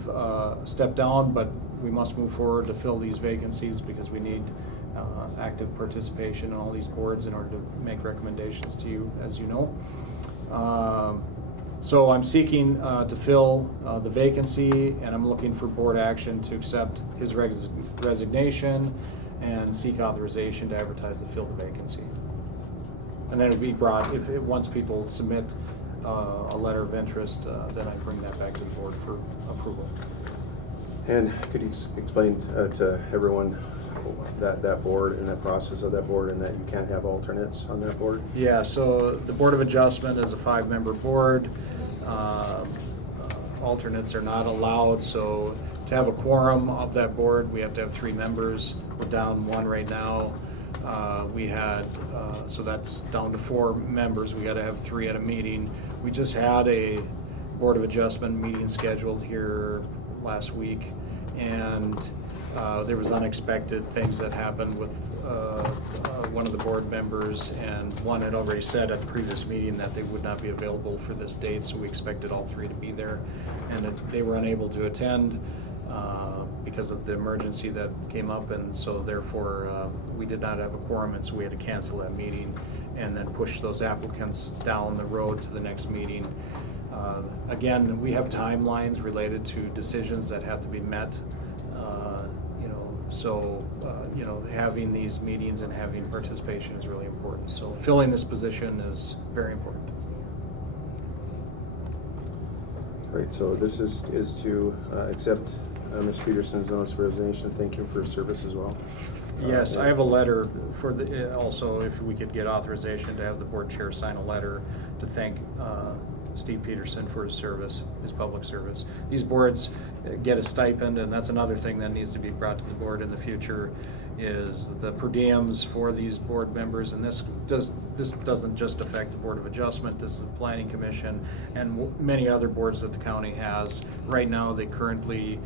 step down, but we must move forward to fill these vacancies because we need active participation in all these boards in order to make recommendations to you, as you know. So I'm seeking to fill the vacancy, and I'm looking for board action to accept his resignation and seek authorization to advertise to fill the vacancy. And then it would be brought, once people submit a letter of interest, then I bring that back to the board for approval. And could you explain to everyone that board and that process of that board, and that you can't have alternates on that board? Yeah, so the Board of Adjustment is a 5-member board. Alternates are not allowed, so to have a quorum of that board, we have to have 3 members. We're down 1 right now. So that's down to 4 members. We gotta have 3 at a meeting. We just had a Board of Adjustment meeting scheduled here last week, and there was unexpected things that happened with one of the board members, and one had already said at the previous meeting that they would not be available for this date, so we expected all 3 to be there, and they were unable to attend because of the emergency that came up, and so therefore we did not have a quorum, and so we had to cancel that meeting and then push those applicants down the road to the next meeting. Again, we have timelines related to decisions that have to be met. Having these meetings and having participation is really important. So filling this position is very important. Great, so this is to accept Ms. Peterson's notice of resignation. Thank you for her service as well. Yes, I have a letter for also if we could get authorization to have the board chair sign a letter to thank Steve Peterson for his service, his public service. These boards get a stipend, and that's another thing that needs to be brought to the board in the future, is the per diems for these board members, and this doesn't just affect the Board of Adjustment, this is the Planning Commission and many other boards that the county has. Right now, they currently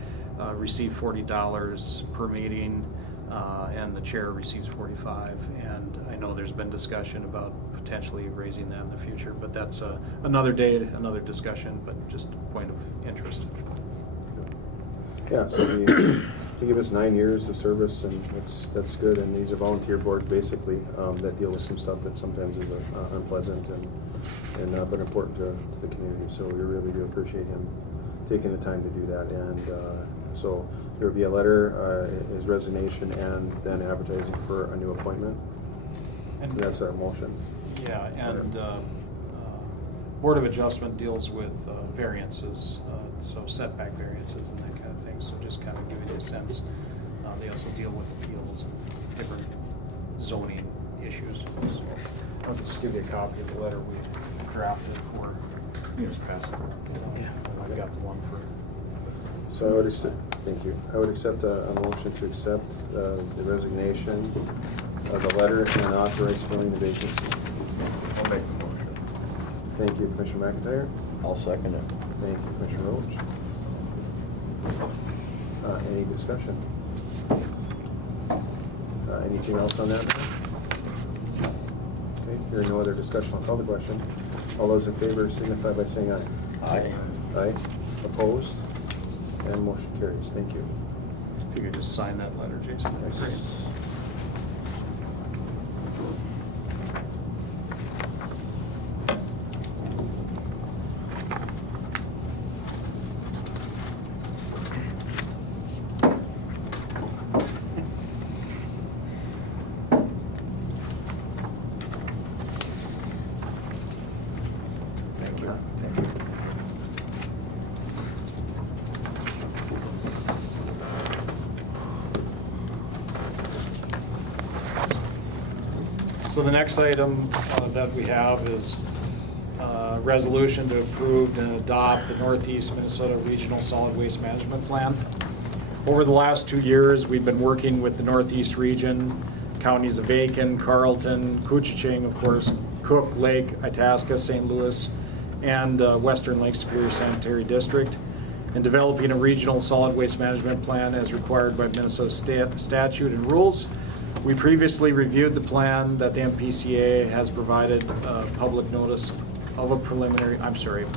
receive $40 per meeting, and the chair receives $45, and I know there's been discussion about potentially raising that in the future, but that's another day, another discussion, but just a point of interest. Yeah, so they give us 9 years of service, and that's good, and these are volunteer boards basically that deal with some stuff that sometimes is unpleasant and but important to the community, so we really do appreciate him taking the time to do that. And so there will be a letter, his resignation, and then advertising for a new appointment. And that's our motion. Yeah, and Board of Adjustment deals with variances, so setback variances and that kind of thing, so just kind of giving you a sense. They also deal with appeals and different zoning issues. So I'll just give you a copy of the letter we drafted for, you just pass it. I've got the one for. So I would accept, thank you. I would accept a motion to accept the resignation of the letter and authorize filling the vacancy. I'll make the motion. Thank you, Commissioner McIntyre. I'll second it. Thank you, Commissioner Roach. Any discussion? Anything else on that? Okay, hearing no other discussion, I'll call the question. All those in favor signify by saying aye. Aye. Aye. Opposed? And motion carries. Thank you. If you could just sign that letter, Jason. That'd be great. So the next item that we have is resolution to approve and adopt the Northeast Minnesota Regional Solid Waste Management Plan. Over the last 2 years, we've been working with the Northeast region, counties of Aiken, Carlton, Koochiching, of course, Cook, Lake, Itasca, St. Louis, and Western Lake Superior Sanitary District, in developing a regional solid waste management plan as required by Minnesota statute and rules. We previously reviewed the plan that the MPCA has provided public notice of a preliminary,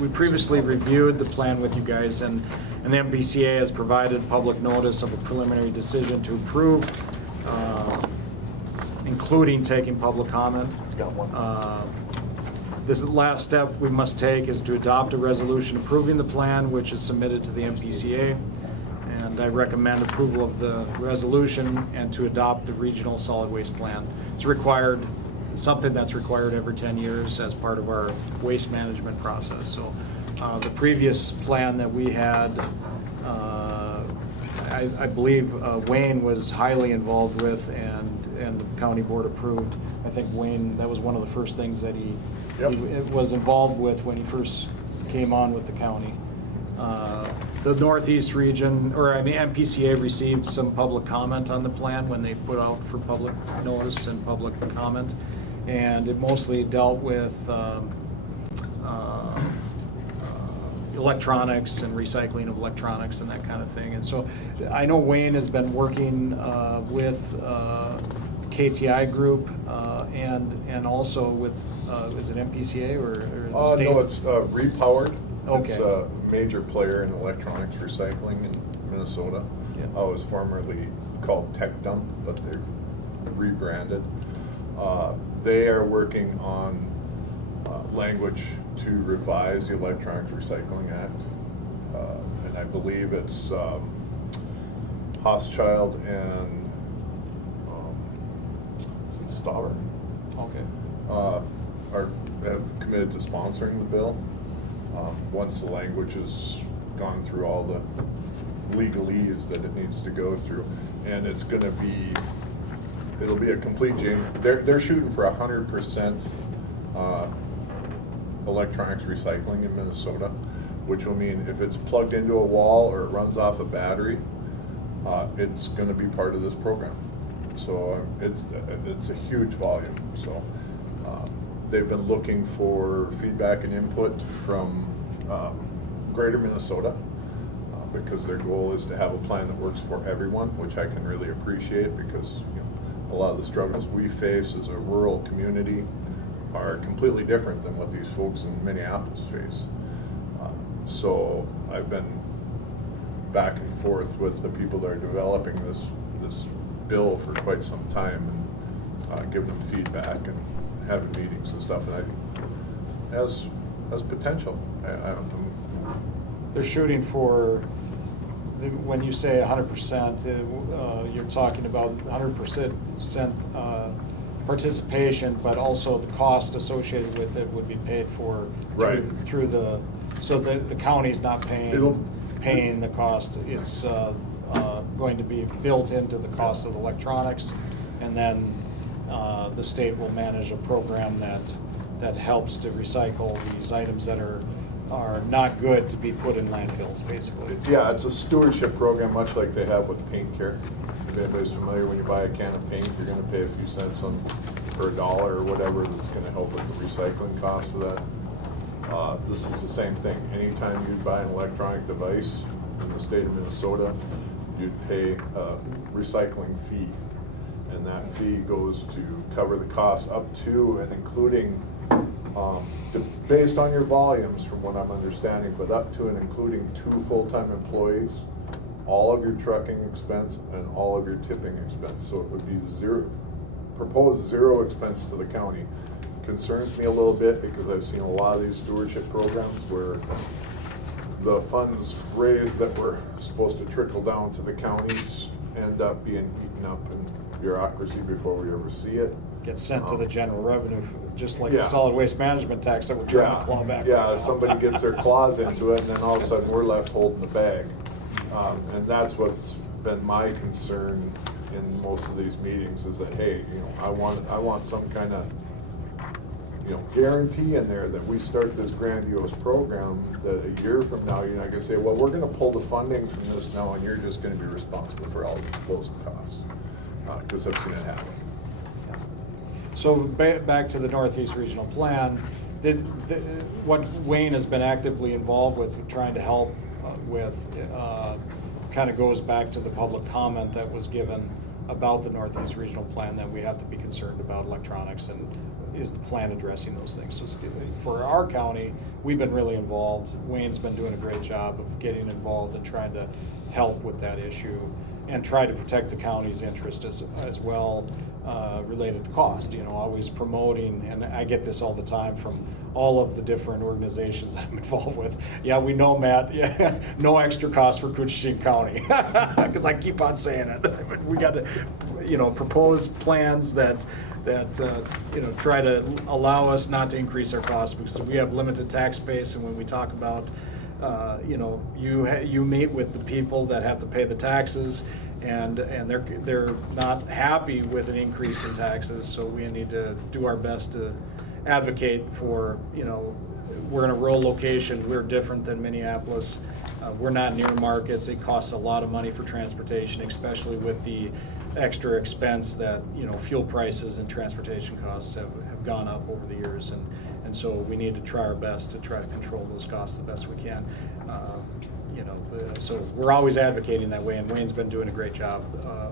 we previously reviewed the plan with you guys, and the MPCA has provided public notice of a preliminary decision to approve, including taking public comment. Got one. This last step we must take is to adopt a resolution approving the plan, which is submitted to the MPCA. And I recommend approval of the resolution and to adopt the regional solid waste plan. It's required, something that's required every 10 years as part of our waste management process. So the previous plan that we had, I believe Wayne was highly involved with, and the county board approved. I think Wayne, that was one of the first things that he was involved with when he first came on with the county. The Northeast region, MPCA received some public comment on the plan when they put out for public notice and public comment, and it mostly dealt with electronics and recycling of electronics and that kind of thing. And so I know Wayne has been working with KTI Group and also with, is it MPCA or the state? No, it's Repowered. Okay. It's a major player in electronics recycling in Minnesota. Yeah. It was formerly called Tech Dump, but they've rebranded. They are working on language to revise the Electronics Recycling Act. And I believe it's Hochschild and is it Stauber? Okay. Have committed to sponsoring the bill. Once the language has gone through all the legalese that it needs to go through, and it's going to be, it'll be a complete change. They're shooting for 100% electronics recycling in Minnesota, which will mean if it's plugged into a wall or it runs off a battery, it's going to be part of this program. So it's a huge volume. So they've been looking for feedback and input from greater Minnesota because their goal is to have a plan that works for everyone, which I can really appreciate because a lot of the struggles we face as a rural community are completely different than what these folks in Minneapolis face. So I've been back and forth with the people that are developing this bill for quite some time and giving them feedback and having meetings and stuff, and has potential. They're shooting for, when you say 100%, you're talking about 100% participation, but also the cost associated with it would be paid for through the, so the county's not paying the cost. It's going to be built into the cost of the electronics, and then the state will manage a program that helps to recycle these items that are not good to be put in landfills, basically. Yeah, it's a stewardship program, much like they have with paint care. If anybody's familiar, when you buy a can of paint, you're going to pay a few cents per dollar or whatever that's going to help with the recycling cost of that. This is the same thing. Anytime you buy an electronic device in the state of Minnesota, you'd pay a recycling fee. And that fee goes to cover the cost up to and including, based on your volumes from what I'm understanding, but up to and including 2 full-time employees, all of your trucking expense and all of your tipping expense. So it would be proposed zero expense to the county. Concerns me a little bit because I've seen a lot of these stewardship programs where the funds raised that were supposed to trickle down to the counties end up being eaten up in bureaucracy before we ever see it. Gets sent to the general revenue, just like the solid waste management tax that we're trying to claw back. Yeah, somebody gets their claws into it, and then all of a sudden we're left holding the bag. And that's what's been my concern in most of these meetings is that, hey, I want some kind of, guarantee in there that we start this grandiose program that a year from now, you're not gonna say, well, we're gonna pull the funding from this now and you're just gonna be responsible for all the disposal costs. Because I've seen it happen. So back to the Northeast Regional Plan, what Wayne has been actively involved with trying to help with kind of goes back to the public comment that was given about the Northeast Regional Plan, that we have to be concerned about electronics, and is the plan addressing those things. So for our county, we've been really involved. Wayne's been doing a great job of getting involved and trying to help with that issue and try to protect the county's interest as well, related to cost. Always promoting, and I get this all the time from all of the different organizations that I'm involved with. Yeah, we know, Matt. Yeah, no extra cost for Koochiching County, because I keep on saying it. We got to, propose plans that try to allow us not to increase our costs, because we have limited tax base, and when we talk about you meet with the people that have to pay the taxes, and they're not happy with an increase in taxes. So we need to do our best to advocate for, we're in a rural location. We're different than Minneapolis. We're not near markets. It costs a lot of money for transportation, especially with the extra expense that fuel prices and transportation costs have gone up over the years, and so we need to try our best to try to control those costs the best we can. So we're always advocating that way, and Wayne's been doing a great job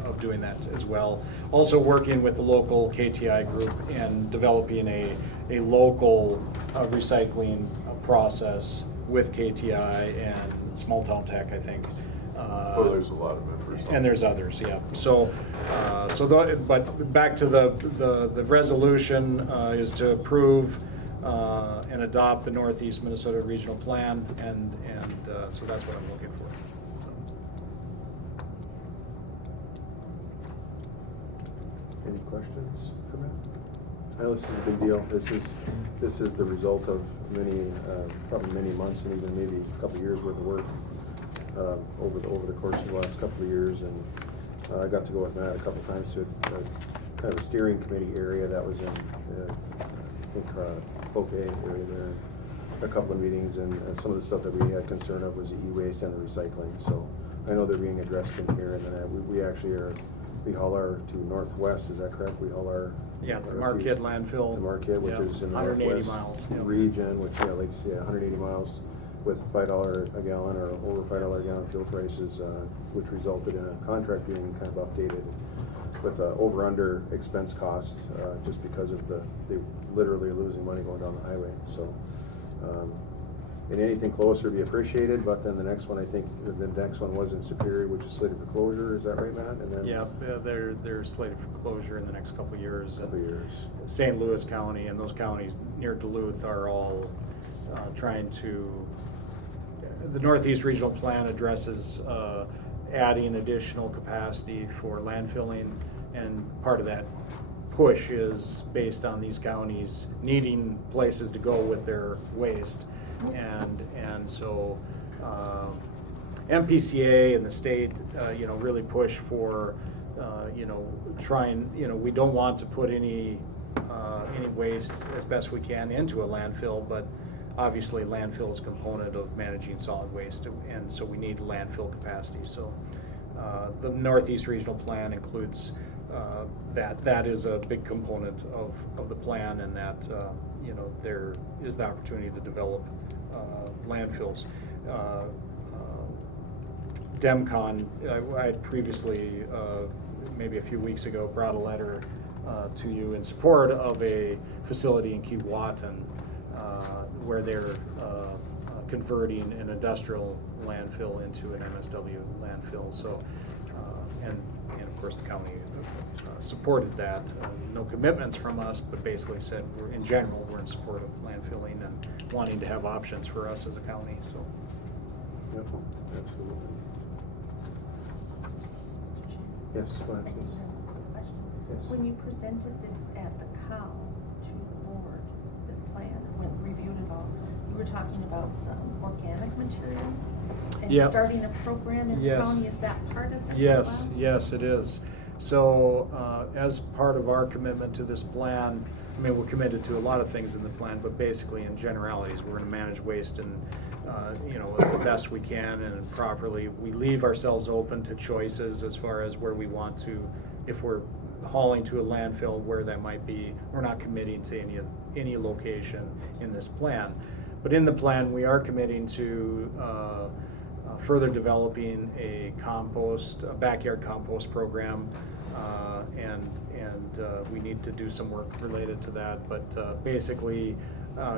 of doing that as well. Also working with the local KTI group and developing a local recycling process with KTI and Small Town Tech, I think. There's a lot of members. And there's others, yeah. But back to the resolution is to approve and adopt the Northeast Minnesota Regional Plan, and so that's what I'm looking for. Any questions for Matt? I know this is a big deal. This is the result of probably many months and even maybe a couple of years worth of work over the course of the last couple of years, and I got to go with Matt a couple of times to kind of a steering committee area that was in I think Bouquet area there, a couple of meetings, and some of the stuff that we had concern of was the e-waste and the recycling. So I know they're being addressed in here, and then we actually we haul our to Northwest. Is that correct? We haul our the Marquette landfill to Marquette, which is in the 180 Northwest miles region, which 180 miles with $5 a gallon or over $5 a gallon fuel prices, which resulted in a contract being kind of updated with over/under expense cost, just because of they literally losing money going down the highway. So, and anything closer be appreciated. But then the next one, I think the next one was in Superior, which is slated for closure. Is that right, Matt? And then they're slated for closure in the next couple of years. St. Louis County and those counties near Duluth are all trying to. The Northeast Regional Plan addresses adding additional capacity for landfilling, and part of that push is based on these counties needing places to go with their waste, and so MPCA and the state really push for trying, we don't want to put any waste as best we can into a landfill, but obviously landfill is a component of managing solid waste, and so we need landfill capacity. So the Northeast Regional Plan includes that is a big component of the plan, and that there is the opportunity to develop landfills. DEMCON, I had previously, maybe a few weeks ago, brought a letter to you in support of a facility in Keewatin, where they're converting an industrial landfill into an MSW landfill. So, and of course the county supported that. No commitments from us, but basically said in general we're in support of landfilling and wanting to have options for us as a county. So, yep, absolutely. Yes, go ahead, please. Yes. When you presented this at the COW to the board, this plan, when reviewed it all, you were talking about some organic material. And Yep. starting a program in the Yes. county, is that part of this as Yes, well? yes, it is. So, as part of our commitment to this plan, I mean, we're committed to a lot of things in the plan, but basically in generalities, we're gonna manage waste and, the best we can and properly. We leave ourselves open to choices as far as where we want to, if we're hauling to a landfill, where that might be. We're not committing to any location in this plan. But in the plan, we are committing to, further developing a backyard compost program, and we need to do some work related to that. But basically,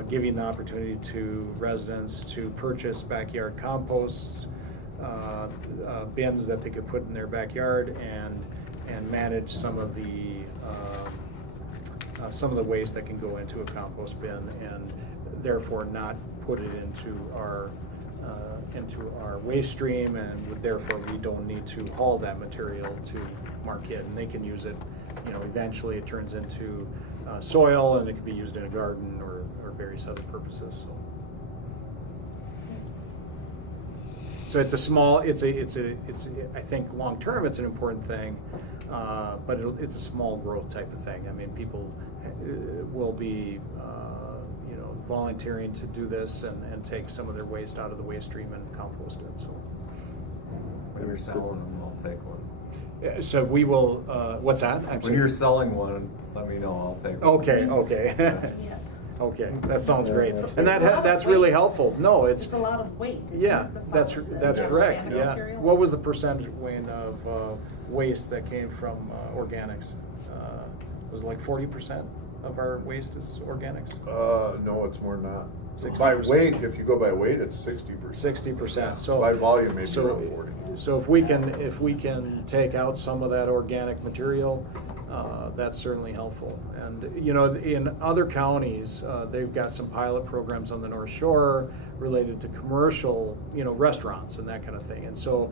giving the opportunity to residents to purchase backyard composts, bins that they could put in their backyard, and manage some of the waste that can go into a compost bin, and therefore not put it into our waste stream, and therefore we don't need to haul that material to Marquette, and they can use it. Eventually it turns into soil, and it can be used in a garden or various other purposes. So it's a small. It's I think long term it's an important thing, but it's a small growth type of thing. I mean, people will be volunteering to do this and take some of their waste out of the waste stream and compost it. So When you're selling them, I'll take one. so we will. What's that? When you're selling one, let me know, I'll take one. Okay. Okay, that sounds great, It's and a lot of that's really weight. helpful. No, It's a lot of weight, isn't yeah, it? The that's solid- that's the correct. organic Yeah. material? What was the percentage, Wayne, of waste that came from organics? Was it like 40% of our waste is organics? No, it's more than that. 60%. By weight, if you go by weight, it's 60%. 60%. So by volume, maybe so, around 40. So if we can take out some of that organic material, that's certainly helpful. And in other counties, they've got some pilot programs on the North Shore related to commercial, restaurants and that kind of thing. And so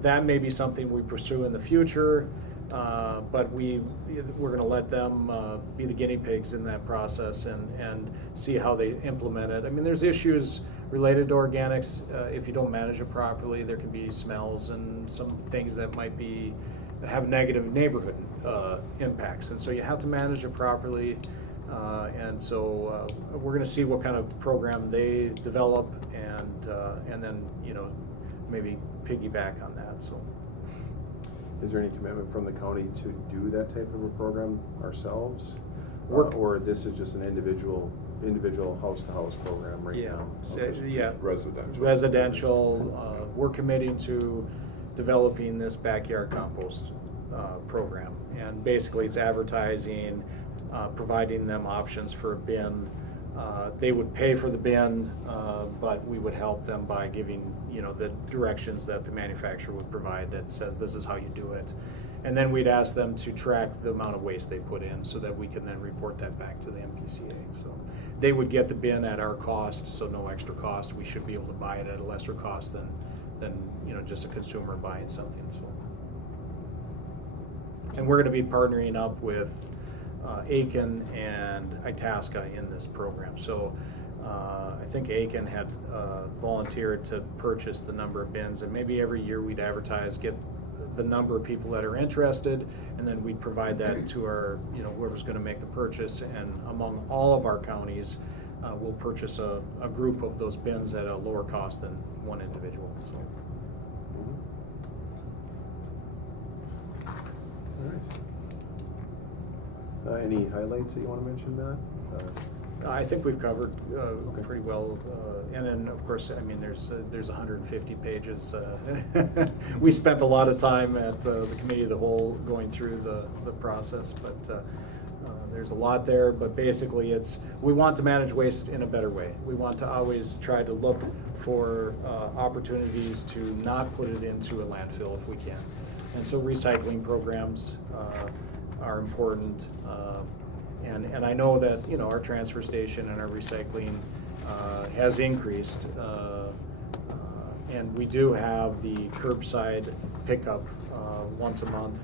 that may be something we pursue in the future. But we're going to let them be the guinea pigs in that process and see how they implement it. I mean, there's issues related to organics. If you don't manage it properly, there can be smells and some things that might have negative neighborhood impacts. And so you have to manage it properly. And so we're going to see what kind of program they develop and then maybe piggyback on that. So. Is there any commitment from the county to do that type of a program ourselves? Or this is just an individual house-to-house program right now? Yeah. Residential. Residential. We're committing to developing this backyard compost program. And basically it's advertising, providing them options for a bin. They would pay for the bin, but we would help them by giving the directions that the manufacturer would provide that says this is how you do it. And then we'd ask them to track the amount of waste they put in so that we can then report that back to the MPCA. So they would get the bin at our cost, so no extra cost. We should be able to buy it at a lesser cost than just a consumer buying something. So, and we're going to be partnering up with Aiken and Itasca in this program. So I think Aiken had volunteered to purchase the number of bins, and maybe every year we'd advertise, get the number of people that are interested, and then we'd provide that to our, whoever's going to make the purchase. And among all of our counties, we'll purchase a group of those bins at a lower cost than one individual. So. All right. Any highlights that you want to mention, Matt? I think we've covered pretty well, and then of course, I mean, there's 150 pages. We spent a lot of time at the committee of the whole going through the process, but there's a lot there. But basically, we want to manage waste in a better way. We want to always try to look for opportunities to not put it into a landfill if we can, and so recycling programs are important. And I know that our transfer station and our recycling has increased, and we do have the curbside pickup once a month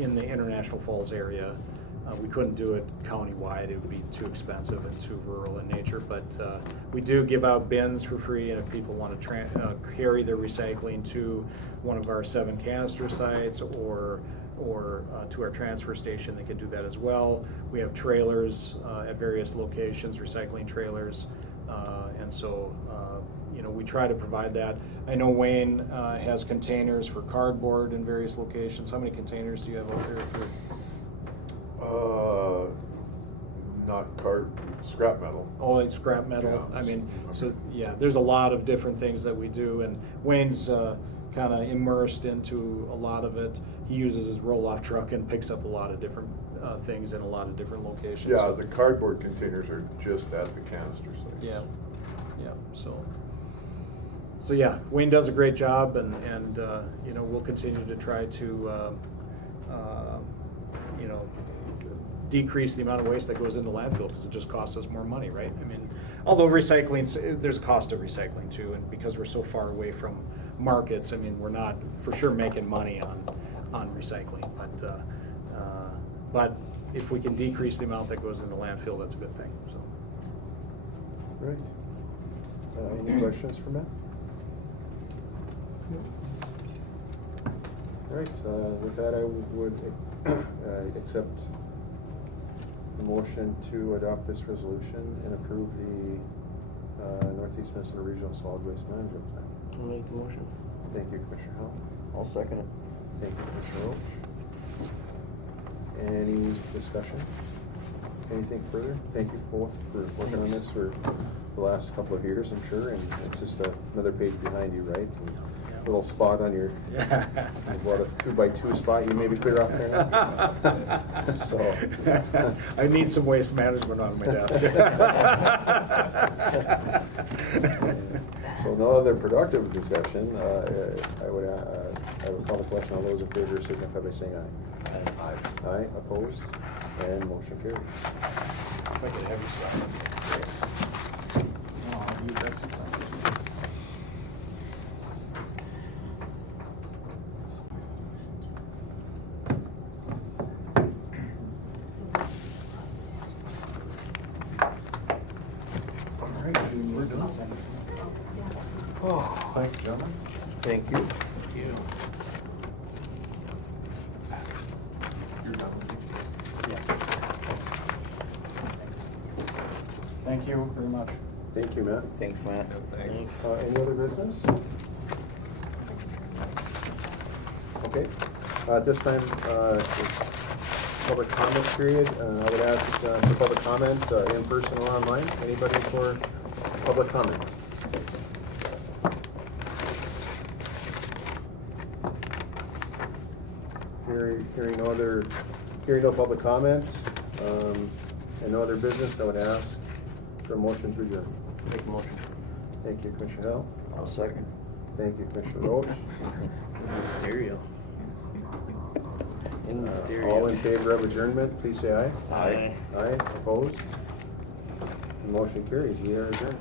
in the International Falls area, We couldn't do it countywide, it would be too expensive and too rural in nature, but we do give out bins for free, and if people want to carry their recycling to one of our 7 canister sites or to our transfer station, they can do that as well. We have trailers at various locations, recycling trailers, and so we try to provide that. I know Wayne has containers for cardboard in various locations. How many containers do you have out there? Not scrap metal. Oh, it's scrap metal. Yeah. I mean, so yeah, there's a lot of different things that we do, and Wayne's kind of immersed into a lot of it. He uses his roll-off truck and picks up a lot of different things in a lot of different locations. Yeah, the cardboard containers are just at the canister site. Yeah, yeah. So yeah, Wayne does a great job, and we'll continue to try to decrease the amount of waste that goes into landfill, because it just costs us more money, right? I mean, although recycling, there's a cost of recycling too, and because we're so far away from markets, I mean, we're not for sure making money on recycling, but if we can decrease the amount that goes into landfill, that's a good thing. So. Great. Any questions for Matt? All right, with that, I would accept the motion to adopt this resolution and approve the Northeast Minnesota Regional Solid Waste Management Plan. I'll make the motion. Thank you, Commissioner Howell. I'll second it. Thank you, Commissioner Roach. Any discussion? Anything further? Thank you both for working on this for the last couple of years, I'm sure, and it's just another page behind you, right? And little spot on your, what, a 2x2 spot you maybe clear off there now? So. I need some waste management on my desk. So no other productive discussion. I would call the question. All those in favor signify by saying aye. Aye. Aye. Opposed? And motion carries. If I could have you sign. Oh, you Betsy sign. We're done. Oh, thank you, gentlemen. Thank you. You're done. Yes. Thank you very much. Thank you, Matt. Thanks, Matt. Thanks. Any other business? Okay. At this time, it's public comment period. I would ask for public comment in person or online. Anybody for public comment? Hearing no public comments, and no other business, I would ask for a motion to adjourn. Make a motion. Thank you, Commissioner Hell. I'll second. Thank you, Commissioner Roach. This is stereo. In the stereo. All in favor of adjournment, please say aye. Aye. Aye, opposed? The motion carries. We are adjourned.